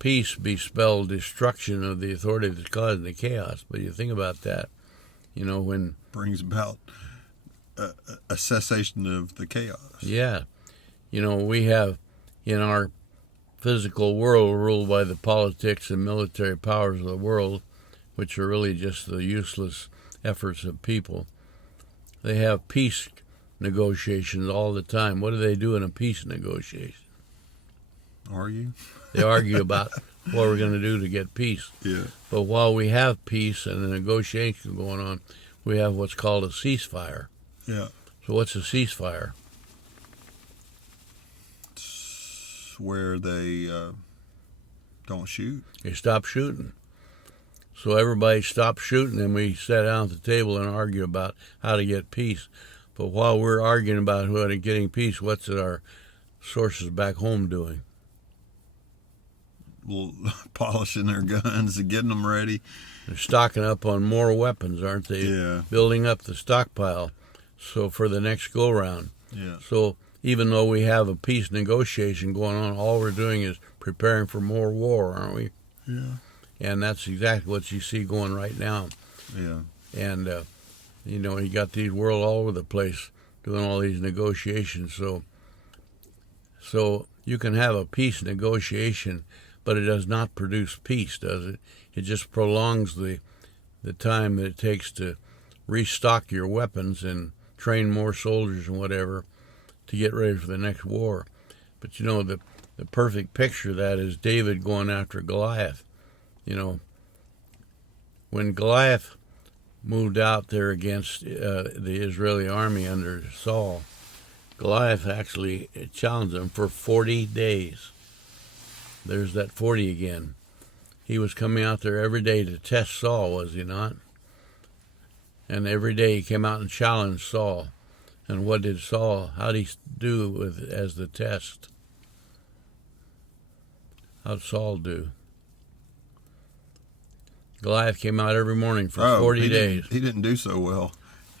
peace be spelled destruction of the authority that's causing the chaos? But you think about that, when... Brings about a cessation of the chaos. Yeah. We have in our physical world ruled by the politics and military powers of the world, which are really just the useless efforts of people. They have peace negotiations all the time. What do they do in a peace negotiation? Argue? They argue about what we're going to do to get peace. Yeah. But while we have peace and the negotiation going on, we have what's called a ceasefire. Yeah. So what's a ceasefire? It's where they don't shoot. They stop shooting. So everybody stopped shooting, and we sat down at the table and argued about how to get peace. But while we're arguing about how to getting peace, what's our sources back home doing? Well, polishing their guns and getting them ready. They're stocking up on more weapons, aren't they? Yeah. Building up the stockpile, so for the next go-round. Yeah. So even though we have a peace negotiation going on, all we're doing is preparing for more war, aren't we? Yeah. And that's exactly what you see going right now. Yeah. And, you got these world all over the place doing all these negotiations. So you can have a peace negotiation, but it does not produce peace, does it? It just prolongs the time that it takes to restock your weapons and train more soldiers and whatever to get ready for the next war. But, the perfect picture of that is David going after Goliath. When Goliath moved out there against the Israeli army under Saul, Goliath actually challenged him for 40 days. There's that 40 again. He was coming out there every day to test Saul, was he not? And every day he came out and challenged Saul. And what did how did he do as the test? How'd Saul do? Goliath came out every morning for 40 days. He didn't do so well.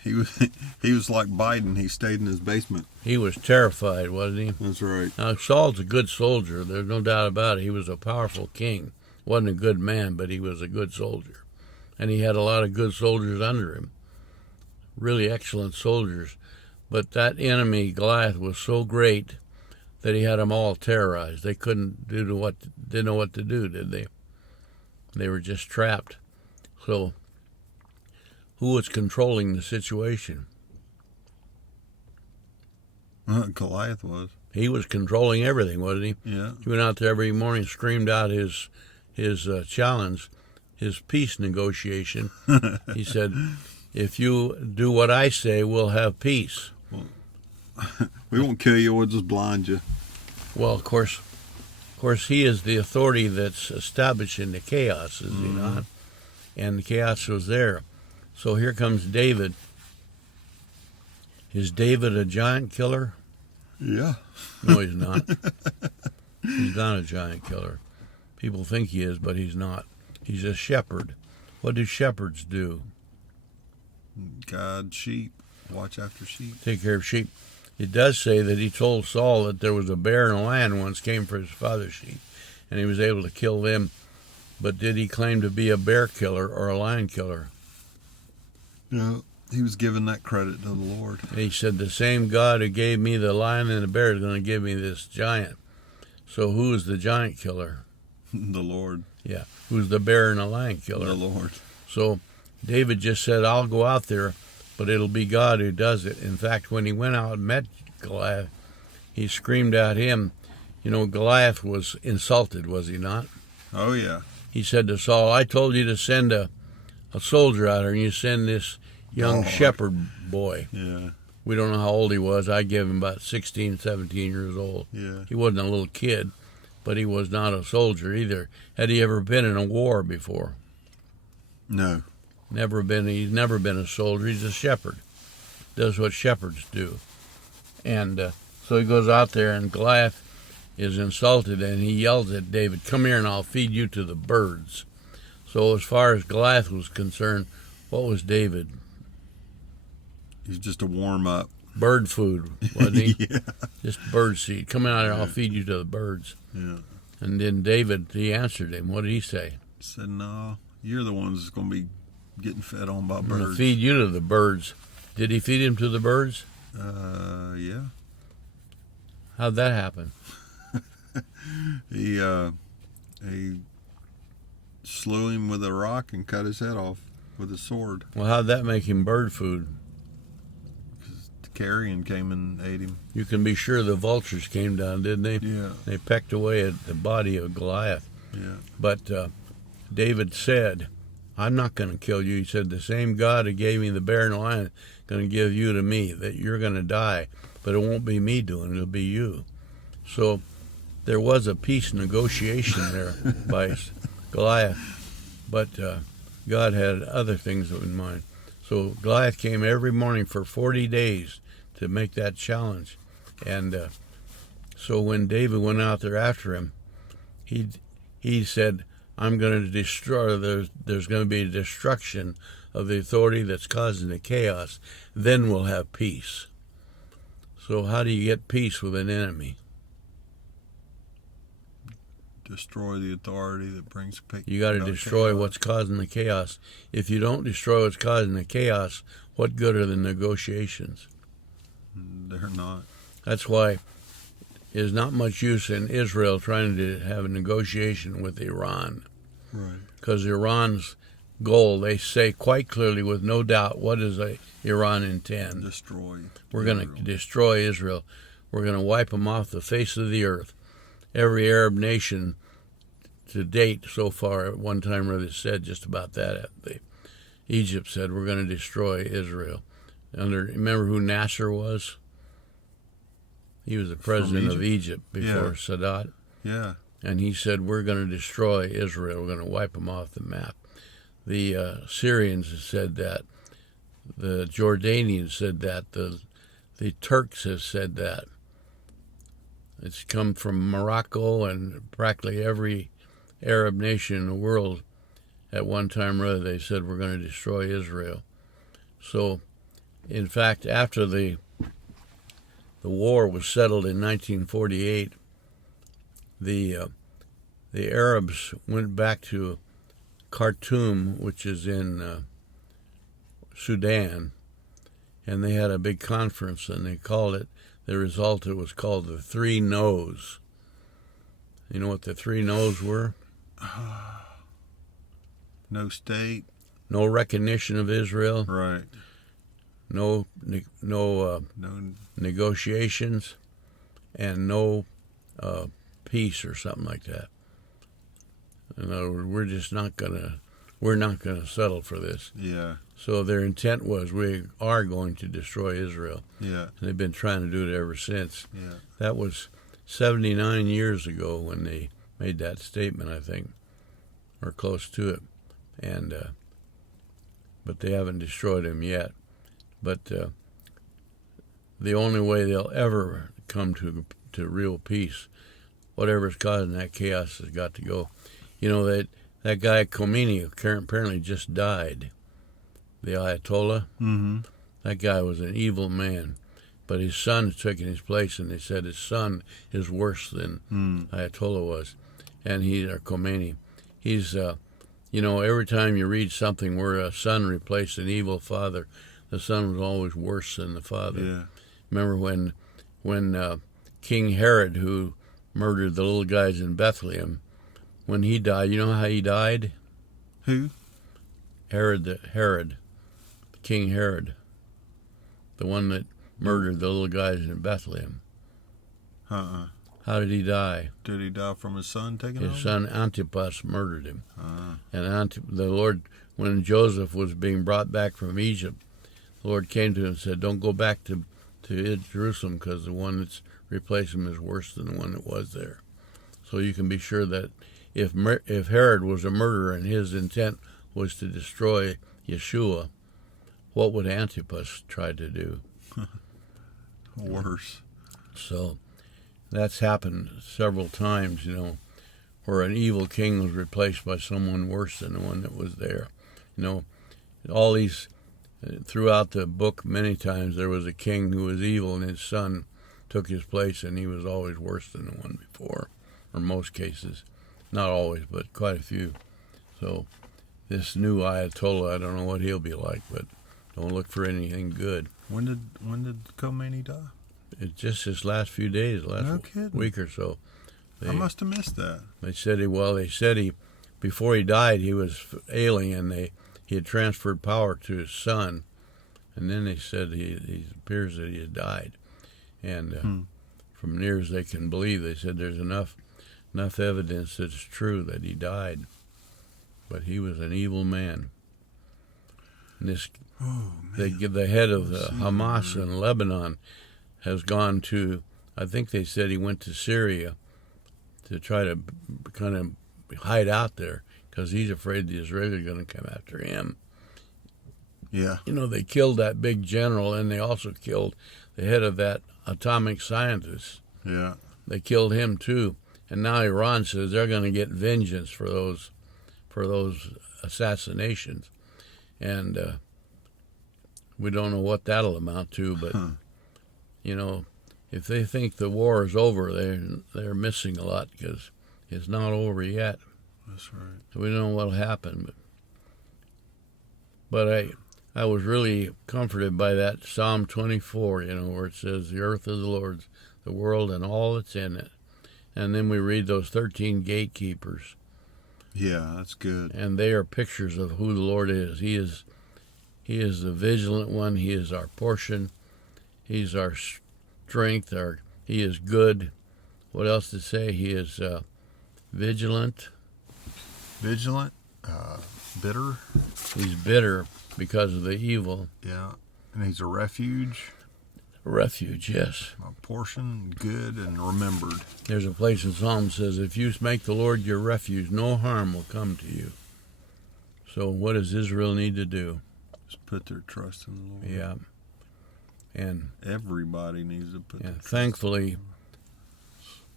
He was like Biden. He stayed in his basement. He was terrified, wasn't he? That's right. Now, Saul's a good soldier. There's no doubt about it. He was a powerful king. Wasn't a good man, but he was a good soldier. And he had a lot of good soldiers under him. Really excellent soldiers. But that enemy, Goliath, was so great that he had them all terrorized. They didn't know what to do, did they? They were just trapped. So, who was controlling the situation? Goliath was. He was controlling everything, wasn't he? Yeah. He went out there every morning, screamed out his challenge, his peace negotiation. He said, "If you do what I say, we'll have peace." Well, we won't kill you. We'll just blind you. Well, of course, he is the authority that's establishing the chaos, is he not? And the chaos was there. So here comes David. Is David a giant killer? Yeah. No, he's not. He's not a giant killer. People think he is, but he's not. He's a shepherd. What do shepherds do? Guide sheep. Watch after sheep. Take care of sheep. It does say that he told Saul that there was a bear and a lion once came for his father's sheep, and he was able to kill them. But did he claim to be a bear killer or a lion killer? No, he was giving that credit to the Lord. And he said, the same God who gave me the lion and the bear is going to give me this giant. So who is the giant killer? The Lord. Yeah. Who's the bear and the lion killer? The Lord. So David just said, I'll go out there, but it'll be God who does it. In fact, when he went out and met Goliath, he screamed at him. Goliath was insulted, was he not? Oh, yeah. He said to Saul, I told you to send a soldier out here, and you send this young shepherd boy. Yeah. We don't know how old he was. I give him about 16, 17 years old. Yeah. He wasn't a little kid, but he was not a soldier either. Had he ever been in a war before? No. Never been. He's never been a soldier. He's a shepherd. Does what shepherds do. And so he goes out there, and Goliath is insulted, and he yells at David, come here and I'll feed you to the birds. So as far as Goliath was concerned, what was David? He's just a warm-up. Bird food, wasn't he? Yeah. Just bird seed. Come out here, I'll feed you to the birds. Yeah. And then David, he answered him. What did he say? He said, no, you're the ones that's going to be getting fed on by I'm birds. going to feed you to the birds. Did he feed him to the birds? Yeah. How'd that happen? He slew him with a rock and cut his head off with a sword. Well, how'd that make him bird food? The carrion came and ate him. You can be sure the vultures came down, didn't they? Yeah. They pecked away at the body of Goliath. Yeah. But David said, I'm not going to kill you. He said, the same God who gave me the bear and the lion is going to give you to me, that you're going to die. But it won't be me doing it. It'll be you. So there was a peace negotiation there by Goliath. But God had other things in mind. So Goliath came every morning for 40 days to make that challenge. And so when David went out there after him, he said, I'm going to destroy, there's going to be a destruction of the authority that's causing the chaos. Then we'll have peace. So how do you get peace with an enemy? Destroy the authority that brings peace. You got to destroy what's causing the chaos. If you don't destroy what's causing the chaos, what good are the negotiations? They're not. That's why there's not much use in Israel trying to have a negotiation with Iran. Right. Because Iran's goal, they say quite clearly with no doubt, what does Iran intend? Destroy. We're going to destroy Israel. We're going to wipe them off the face of the earth. Every Arab nation to date so far at one time or other said just about that. Egypt said, we're going to destroy Israel. Remember who Nasser was? He was the president of Egypt before Sadat. Yeah. And he said, we're going to destroy Israel. We're going to wipe them off the map. The Syrians have said that. The Jordanians said that. The Turks have said that. It's come from Morocco and practically every Arab nation in the world at one time or other. They said, we're going to destroy Israel. So, in fact, after the war was settled in 1948, the Arabs went back to Khartoum, which is in Sudan, and they had a big conference, and they called it, the result it was called the 3 No's. You know what the 3 No's were? No state. No recognition of Israel. Right. No negotiations, and no peace or something like that. In other words, we're not gonna settle for this. Yeah. So their intent was, we are going to destroy Israel. Yeah. And they've been trying to do it ever since. Yeah. That was 79 years ago when they made that statement, I think, or close to it. And but they haven't destroyed him yet. But the only way they'll ever come to real peace, whatever's causing that chaos, has got to go. You know, that guy Khomeini apparently just died, the Ayatollah. Mm-hmm. That guy was an evil man. But his son has taken his place, and they said his son is worse than Ayatollah was. And Khomeini, he's, every time you read something where a son replaced an evil father, the son was always worse than the father. Yeah. Remember when King Herod, who murdered the little guys in Bethlehem, when he died, you know how he died? Who? Herod, King Herod, the one that murdered the little guys in Bethlehem. Uh-uh. How did he die? Did he die from his son taking over? His son Antipas murdered him. Uh-huh. And the Lord, when Joseph was being brought back from Egypt, the Lord came to him and said, don't go back to Jerusalem, because the one that's replaced him is worse than the one that was there. So you can be sure that if Herod was a murderer and his intent was to destroy Yeshua, what would Antipas try to do? Worse. So that's happened several times, where an evil king was replaced by someone worse than the one that was there. All these, throughout the book, many times there was a king who was evil and his son took his place, and he was always worse than the one before, or most cases. Not always, but quite a few. So this new Ayatollah, I don't know what he'll be like, but don't look for anything good. When did Khomeini die? It's just this last few days, week or so. I must have missed that. They said he before he died, he was ailing, and he had transferred power to his son, and then they said he appears that he had died. And from near as they can believe, they said there's enough evidence that it's true that he died. but he was an evil man. And the head of the Hamas in Lebanon has gone to, I think they said he went to Syria to try to kind of hide out there because he's afraid the Israelis are going to come after him. Yeah. You know, they killed that big general, and they also killed the head of that atomic scientist. Yeah. They killed him too. And now Iran says they're going to get vengeance for those assassinations. And we don't know what that'll amount to, but you know, if they think the war is over, they're missing a lot because it's not over yet. That's right. We don't know what'll happen, but I was really comforted by that Psalm 24, you know, where it says, "The earth is the Lord's, the world and all that's in it." And then we read those 13 gatekeepers. Yeah, that's good. And they are pictures of who the Lord is. He is the vigilant one. He is our portion. He's our strength. He is good. What else to say? He is vigilant. Vigilant, bitter. He's bitter because of the evil. Yeah, and he's a refuge. Refuge, yes. A portion, good and remembered. There's a place in Psalm says, if you make the Lord your refuge, no harm will come to you. So what does Israel need to do? Just put their trust in the Lord. Yeah. And everybody needs to put their trust thankfully,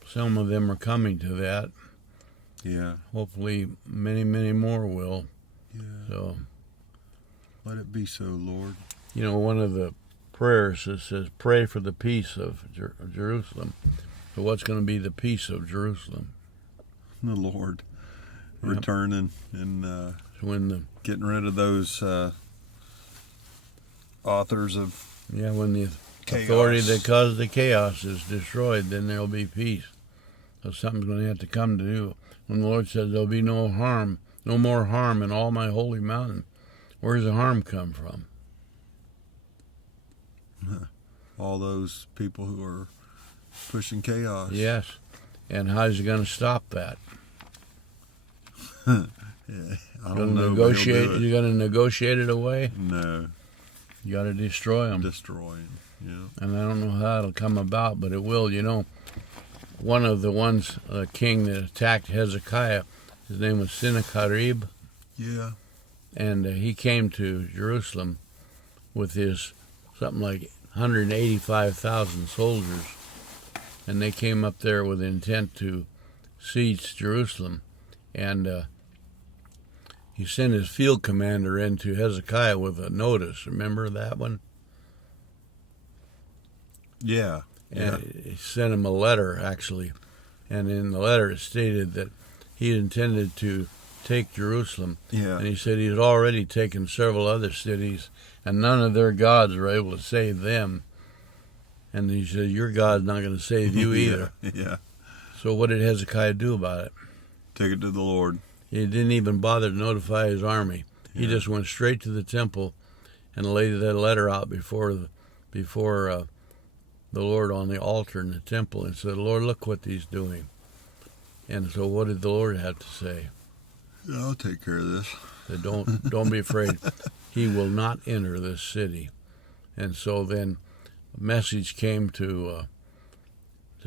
some of them are coming to that. Yeah. Hopefully many, many more will. Yeah. So let it be so, Lord. You know, one of the prayers that says, pray for the peace of Jerusalem. So what's going to be the peace of Jerusalem? The Lord returning and getting rid of those authors of when the chaos. Authority that caused the chaos is destroyed, then there'll be peace. So something's going to have to come to do. When the Lord says there'll be no harm, no more harm in all my holy mountain, where does the harm come from? All those people who are pushing chaos. Yes. And how's he going to stop that? I don't know. You're going to negotiate it away? No. You got to destroy them. Destroy them, yeah. And I don't know how it'll come about, but it will. You know, one of the ones, king that attacked Hezekiah, his name was Sennacherib. Yeah. And he came to Jerusalem with his something like 185,000 soldiers. And they came up there with intent to siege Jerusalem. And he sent his field commander into Hezekiah with a notice. Remember that one? Yeah. And he sent him a letter, actually. And in the letter it stated that he intended to take Jerusalem. Yeah. And he said he had already taken several other cities, and none of their gods were able to save them. And he said, your God's not going to save you either. Yeah. So what did Hezekiah do about it? Take it to the Lord. He didn't even bother to notify his army. Yeah. He just went straight to the temple and laid that letter out before the Lord on the altar in the temple and said, Lord, look what he's doing. And so what did the Lord have to say? Yeah, I'll take care of this. Said, don't be afraid. He will not enter this city. And so then a message came to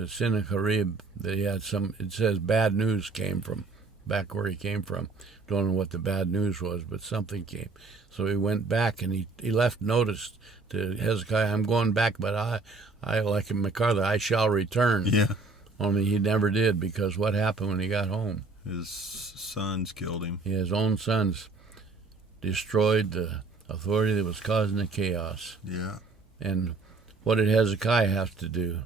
Sennacherib that he had it says bad news came from back where he came from. Don't know what the bad news was, but something came. So he went back and he left notice to Hezekiah, I'm going back, but I like in MacArthur, I shall return. Yeah. Only he never did, because what happened when he got home? His sons killed him. His own sons destroyed the authority that was causing the chaos. Yeah. And what did Hezekiah have to do?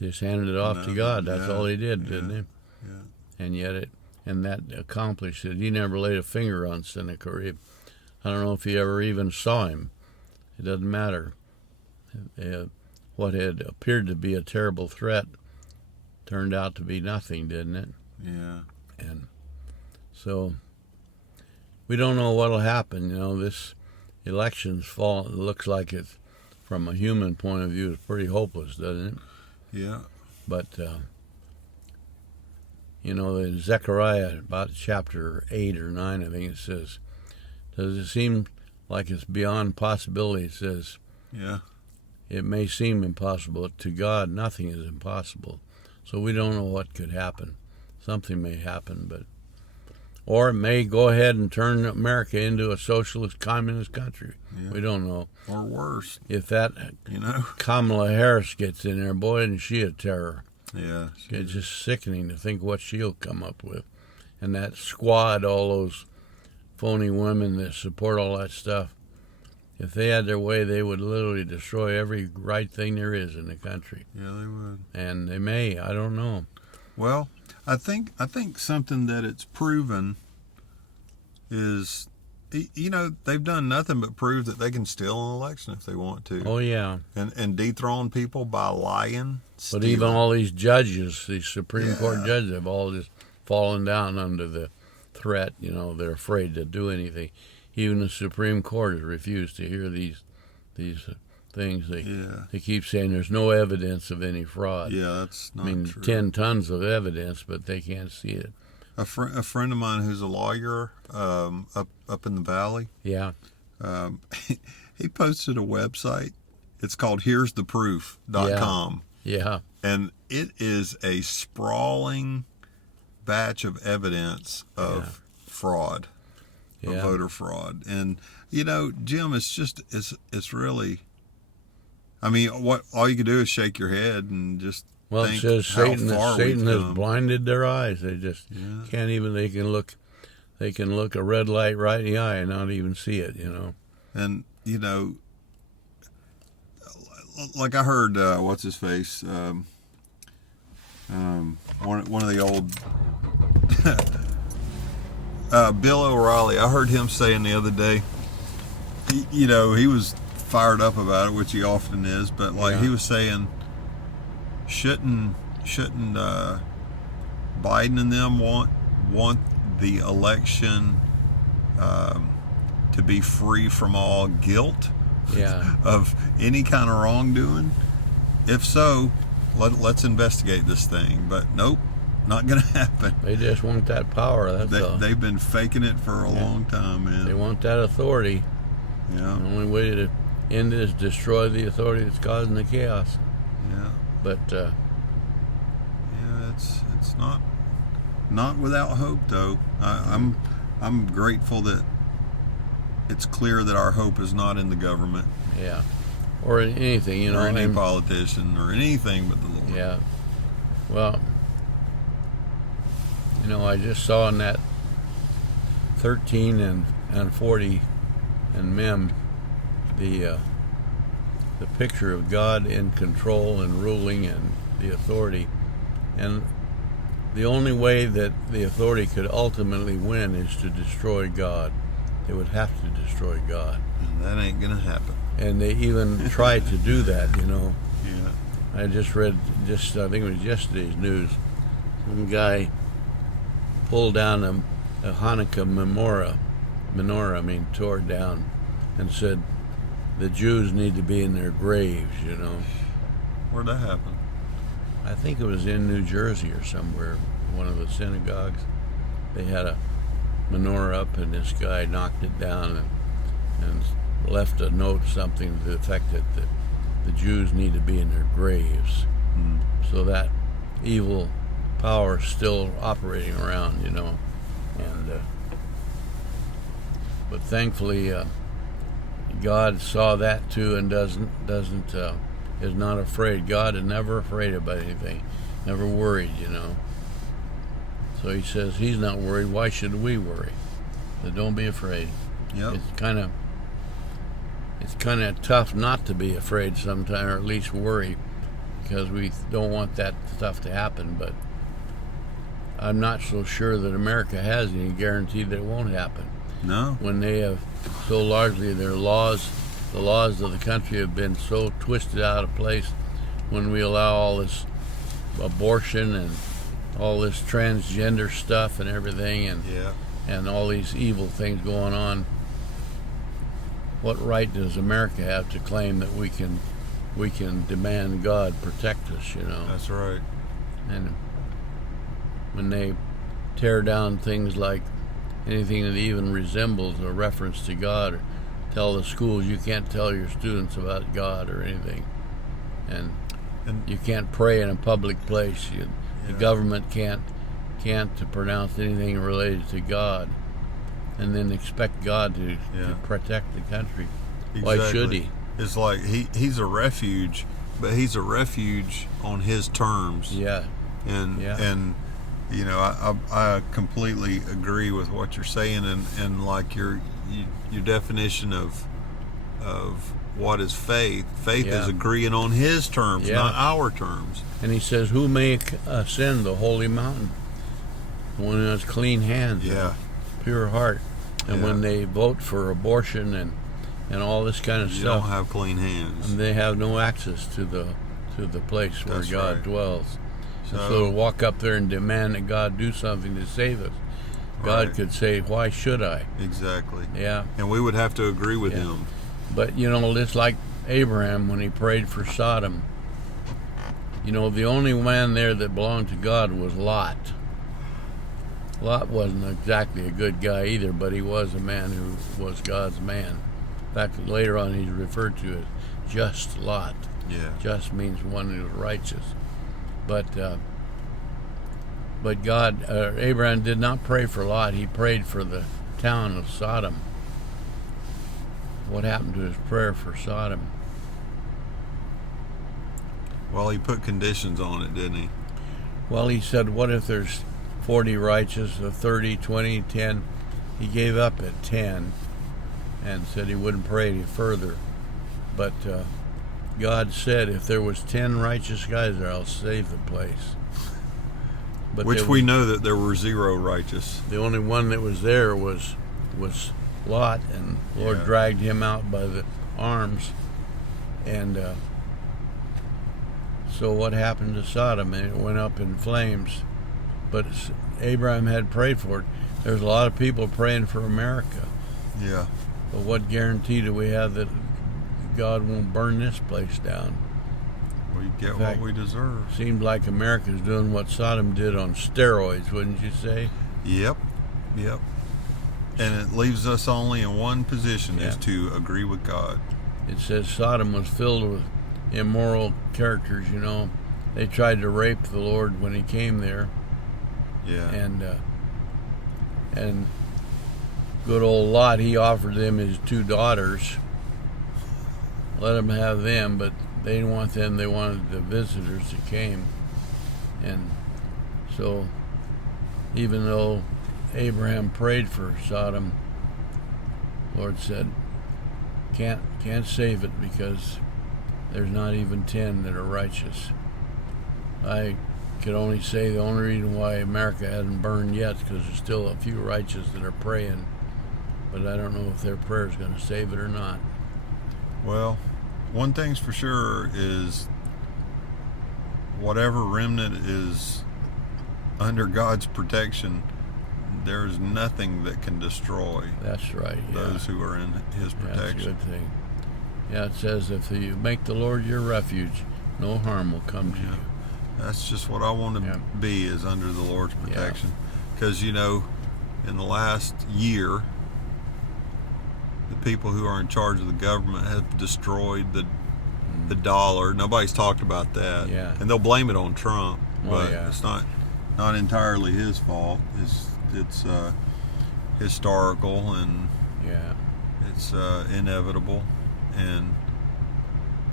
Just handed it off to God. That's all he did, didn't he? Yeah. And yet that accomplished it. He never laid a finger on Sennacherib. I don't know if he ever even saw him. It doesn't matter. What had appeared to be a terrible threat turned out to be nothing, didn't it? Yeah. And so we don't know what'll happen. You know, this election's fall. It looks like it's, from a human point of view, it's pretty hopeless, doesn't it? Yeah. But You know, in Zechariah, about chapter 8 or 9, I think it says, does it seem like it's beyond possibility? It says, Yeah. it may seem impossible. To God, nothing is impossible. So we don't know what could happen. Something may happen, but or it may go ahead and turn America into a socialist, communist country. Yeah. We don't know. Or worse. If that, Kamala Harris gets in there, boy, isn't she a terror. Yeah. It's just sickening to think what she'll come up with. And that squad, all those phony women that support all that stuff, if they had their way, they would literally destroy every right thing there is in the country. Yeah, they would. And they may. I don't know. Well, I think something that it's proven is, they've done nothing but prove that they can steal an election if they want to. Oh, yeah. And dethrone people by lying. But even all these judges, these Supreme Court judges, have all just fallen down under the threat. They're afraid to do anything. Even the Supreme Court has refused to hear these things. They keep saying there's no evidence of any fraud. Yeah, that's not true. 10 tons of evidence, but they can't see it. A friend of mine who's a lawyer up in the valley. Yeah. He posted a website. It's called here'stheproof.com. Yeah. And it is a sprawling batch of evidence of fraud, of voter fraud. And, Jim, it's really, all you can do is shake your head and just think it says how Satan has blinded their eyes. They just can't even, they can look a red light right in the eye and not even see it, And, like I heard, what's his face? One of the old Bill O'Reilly. I heard him saying the other day. He was fired up about it, which he often is. But he was saying, shouldn't Biden and them want the election to be free from all guilt? Of any kind of wrongdoing? If so, let's investigate this thing. But nope, not going to happen. They just want that power. They've been faking it for a long time, man. They want that authority. Yeah. The only way to end it is destroy the authority that's causing the chaos. Yeah. But it's not without hope, though. I'm grateful that it's clear that our hope is not in the government. Yeah. Or in anything, or any politician, or anything but the Lord. Yeah. Well, I just saw in that 13 and 40 and Mem the picture of God in control and ruling and the authority. And the only way that the authority could ultimately win is to destroy God. They would have to destroy God. And that ain't going to happen. And they even tried to do that, Yeah. I just read, I think it was yesterday's news, some guy pulled down a Hanukkah menorah, tore it down, and said the Jews need to be in their graves, Where'd that happen? I think it was in New Jersey or somewhere, one of the synagogues. They had a menorah up, and this guy knocked it down and left a note, something to the effect that the Jews need to be in their graves. So that evil power is still operating around, and but thankfully God saw that too and is not afraid. God is never afraid about anything, never worried, So he says he's not worried. Why should we worry? So don't be afraid. Yep. It's kind of tough not to be afraid sometimes, or at least worry, because we don't want that stuff to happen. But I'm not so sure that America has any guarantee that it won't happen. No. When they have so largely the laws of the country have been so twisted out of place, when we allow all this abortion and all this transgender stuff and everything, and all these evil things going on, what right does America have to claim that we can demand God protect us? That's right. And when they tear down things like anything that even resembles a reference to God, or tell the schools you can't tell your students about God or anything, and you can't pray in a public place. The government can't pronounce anything related to God, and then expect God to protect the country. Exactly. Why should he? It's like he's a refuge, but he's a refuge on his terms. Yeah. And you know, I completely agree with what you're saying, and like your definition of what is faith. Faith is agreeing on his terms, not our terms. And he says, who may ascend the holy mountain? The one who has clean hands and pure heart. And when they vote for abortion and all this kind of you stuff, don't have clean hands. and they have no access to the place where God dwells. So to walk up there and demand that God do something to save us, God could say, why should I? Exactly. Yeah. And we would have to agree with him. But, you know, it's like Abraham when he prayed for Sodom. You know, the only man there that belonged to God was Lot. Lot wasn't exactly a good guy either, but he was a man who was God's man. In fact, later on he's referred to as just Lot. Yeah. Just means one who is righteous. But God, Abraham did not pray for Lot. He prayed for the town of Sodom. What happened to his prayer for Sodom? Well, he put conditions on it, didn't he? Well, he said, what if there's 40 righteous, 30, 20, 10? He gave up at 10 and said he wouldn't pray any further. But God said, if there was 10 righteous guys there, I'll save the place. But which we know that there were 0 righteous. The only one that was there was Lot, and the Lord dragged him out by the arms. And so what happened to Sodom? It went up in flames. But Abraham had prayed for it. There's a lot of people praying for America. Yeah. But what guarantee do we have that God won't burn this place down? We get what we deserve. Seems like America's doing what Sodom did on steroids, wouldn't you say? Yep. And it leaves us only in one position, is to agree with God. It says Sodom was filled with immoral characters, you know. They tried to rape the Lord when he came there. Yeah. And good old Lot, he offered them his 2 daughters. Let them have them, but they didn't want them. They wanted the visitors that came. And so even though Abraham prayed for Sodom, Lord said, can't save it because there's not even 10 that are righteous. I could only say the only reason why America hasn't burned yet is because there's still a few righteous that are praying, but I don't know if their prayer is going to save it or not. Well, one thing's for sure is whatever remnant is under God's protection, there's nothing that can destroy. That's right. Those who are in His protection. That's a good thing. Yeah, it says if you make the Lord your refuge, no harm will come to you. That's just what I want to be, is under the Lord's protection. Because, you know, in the last year, the people who are in charge of the government have destroyed the dollar. Nobody's talked about that. Yeah. And they'll blame it on Trump. But it's not entirely his fault. It's historical, and it's inevitable. And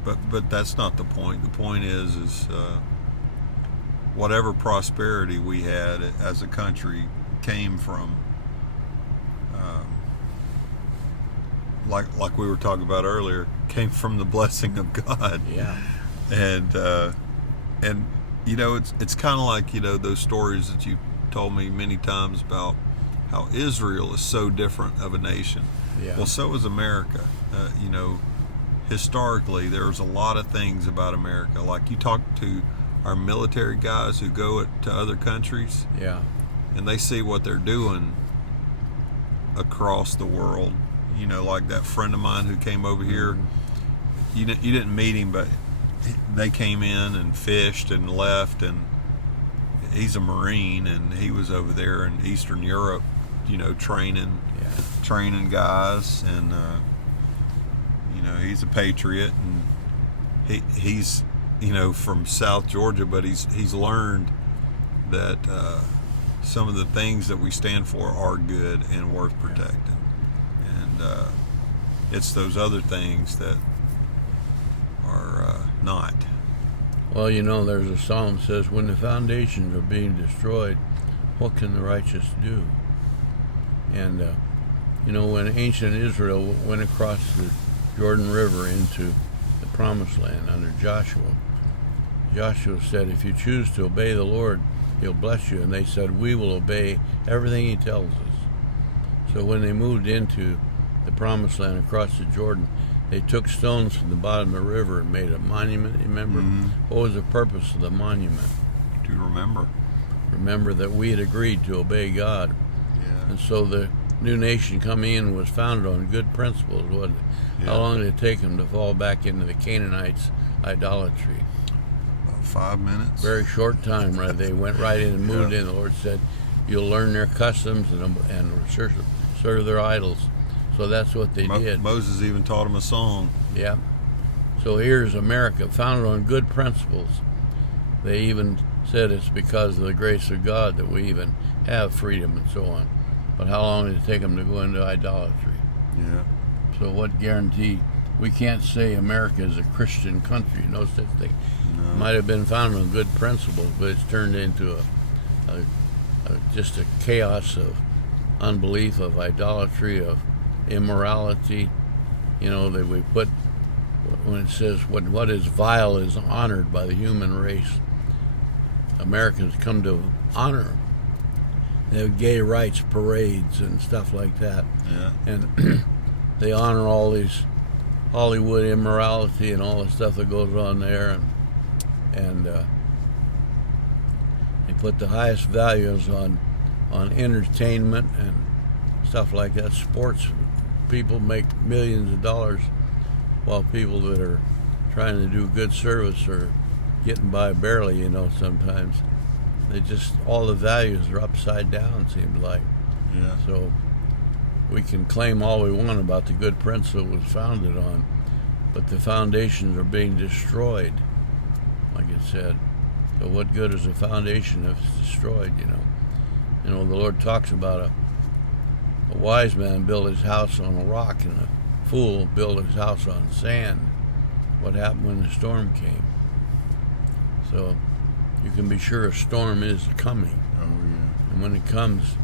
but that's not the point. The point is whatever prosperity we had as a country came from, like we were talking about earlier, came from the blessing of God. Yeah. And you know, it's kind of like, you know, those stories that you told me many times about how Israel is so different of a nation. Yeah. Well, so is America. You know, historically, there's a lot of things about America. Like, you talk to our military guys who go to other countries, and they see what they're doing across the world. You know, like that friend of mine who came over here. You didn't meet him, but they came in and fished and left, and he's a Marine, and he was over there in Eastern Europe, training guys, and he's a patriot, and he's from South Georgia, but he's learned that some of the things that we stand for are good and worth protecting, and it's those other things that are not. Well, there's a song that says, when the foundations are being destroyed, what can the righteous do? And, when ancient Israel went across the Jordan River into the Promised Land under Joshua, Joshua said, if you choose to obey the Lord, He'll bless you. And they said, we will obey everything He tells us. So when they moved into the Promised Land across the Jordan, they took stones from the bottom of the river and made a monument. Remember? Mm-hmm. What was the purpose of the monument? Do you remember? Remember that we had agreed to obey God. Yeah. And so the new nation coming in was founded on good principles, wasn't it? Yeah. How long did it take them to fall back into the Canaanites' idolatry? About 5 minutes. Very short time, right? They went right in and moved in. The Lord said, you'll learn their customs and serve their idols. So that's what they did. Moses even taught them a song. Yeah. So here's America, founded on good principles. They even said it's because of the grace of God that we even have freedom and so on. But how long did it take them to go into idolatry? Yeah. So what guarantee? We can't say America is a Christian country. No such thing. No. It might have been founded on good principles, but it's turned into just a chaos of unbelief, of idolatry, of immorality. That we put, when it says what is vile is honored by the human race. Americans come to honor. They have gay rights parades and stuff like that. Yeah. And they honor all these Hollywood immorality and all the stuff that goes on there, and they put the highest values on entertainment and stuff like that. Sports people make millions of dollars, while people that are trying to do good service are getting by barely. Sometimes they just, all the values are upside down, seems like. Yeah. So we can claim all we want about the good principle it was founded on, but the foundations are being destroyed, like it said. So what good is a foundation if it's destroyed? The Lord talks about a wise man built his house on a rock, and a fool built his house on sand. What happened when the storm came? So you can be sure a storm is coming. Oh, yeah. And when it comes,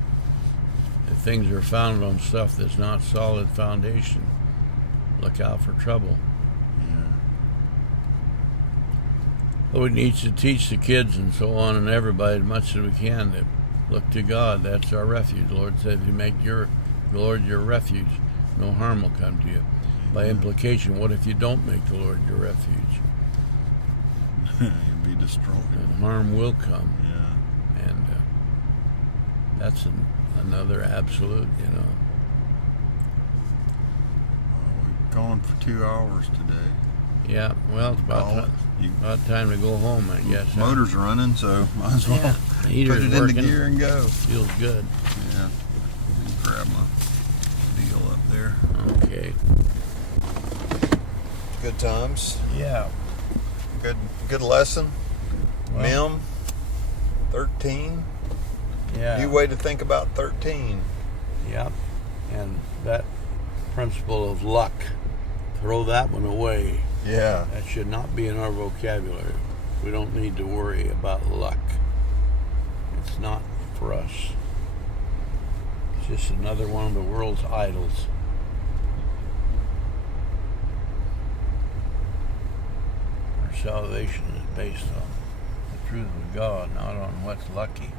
if things are founded on stuff that's not solid foundation, look out for trouble. Yeah. But we need to teach the kids and so on and everybody as much as we can to look to God. That's our refuge. The Lord said, if you make the Lord your refuge, no harm will come to you. By implication, what if you don't make the Lord your refuge? You'll be destroyed. And harm will come. Yeah. And that's another absolute, Well, we've gone for 2 hours today. Yeah, well, it's about time to go home, I guess. Motor's running, so might as well put Heater's it working. into gear and go. Feels good. Yeah. Let me grab my deal up there. Okay. Good times. Yeah. Good lesson. Well, Mem, 13. Yeah. New way to think about 13. Yep. And that principle of luck, throw that one away. Yeah. That should not be in our vocabulary. We don't need to worry about luck. It's not for us. It's just another one of the world's idols. Our salvation is based on the truth of God, not on what's lucky.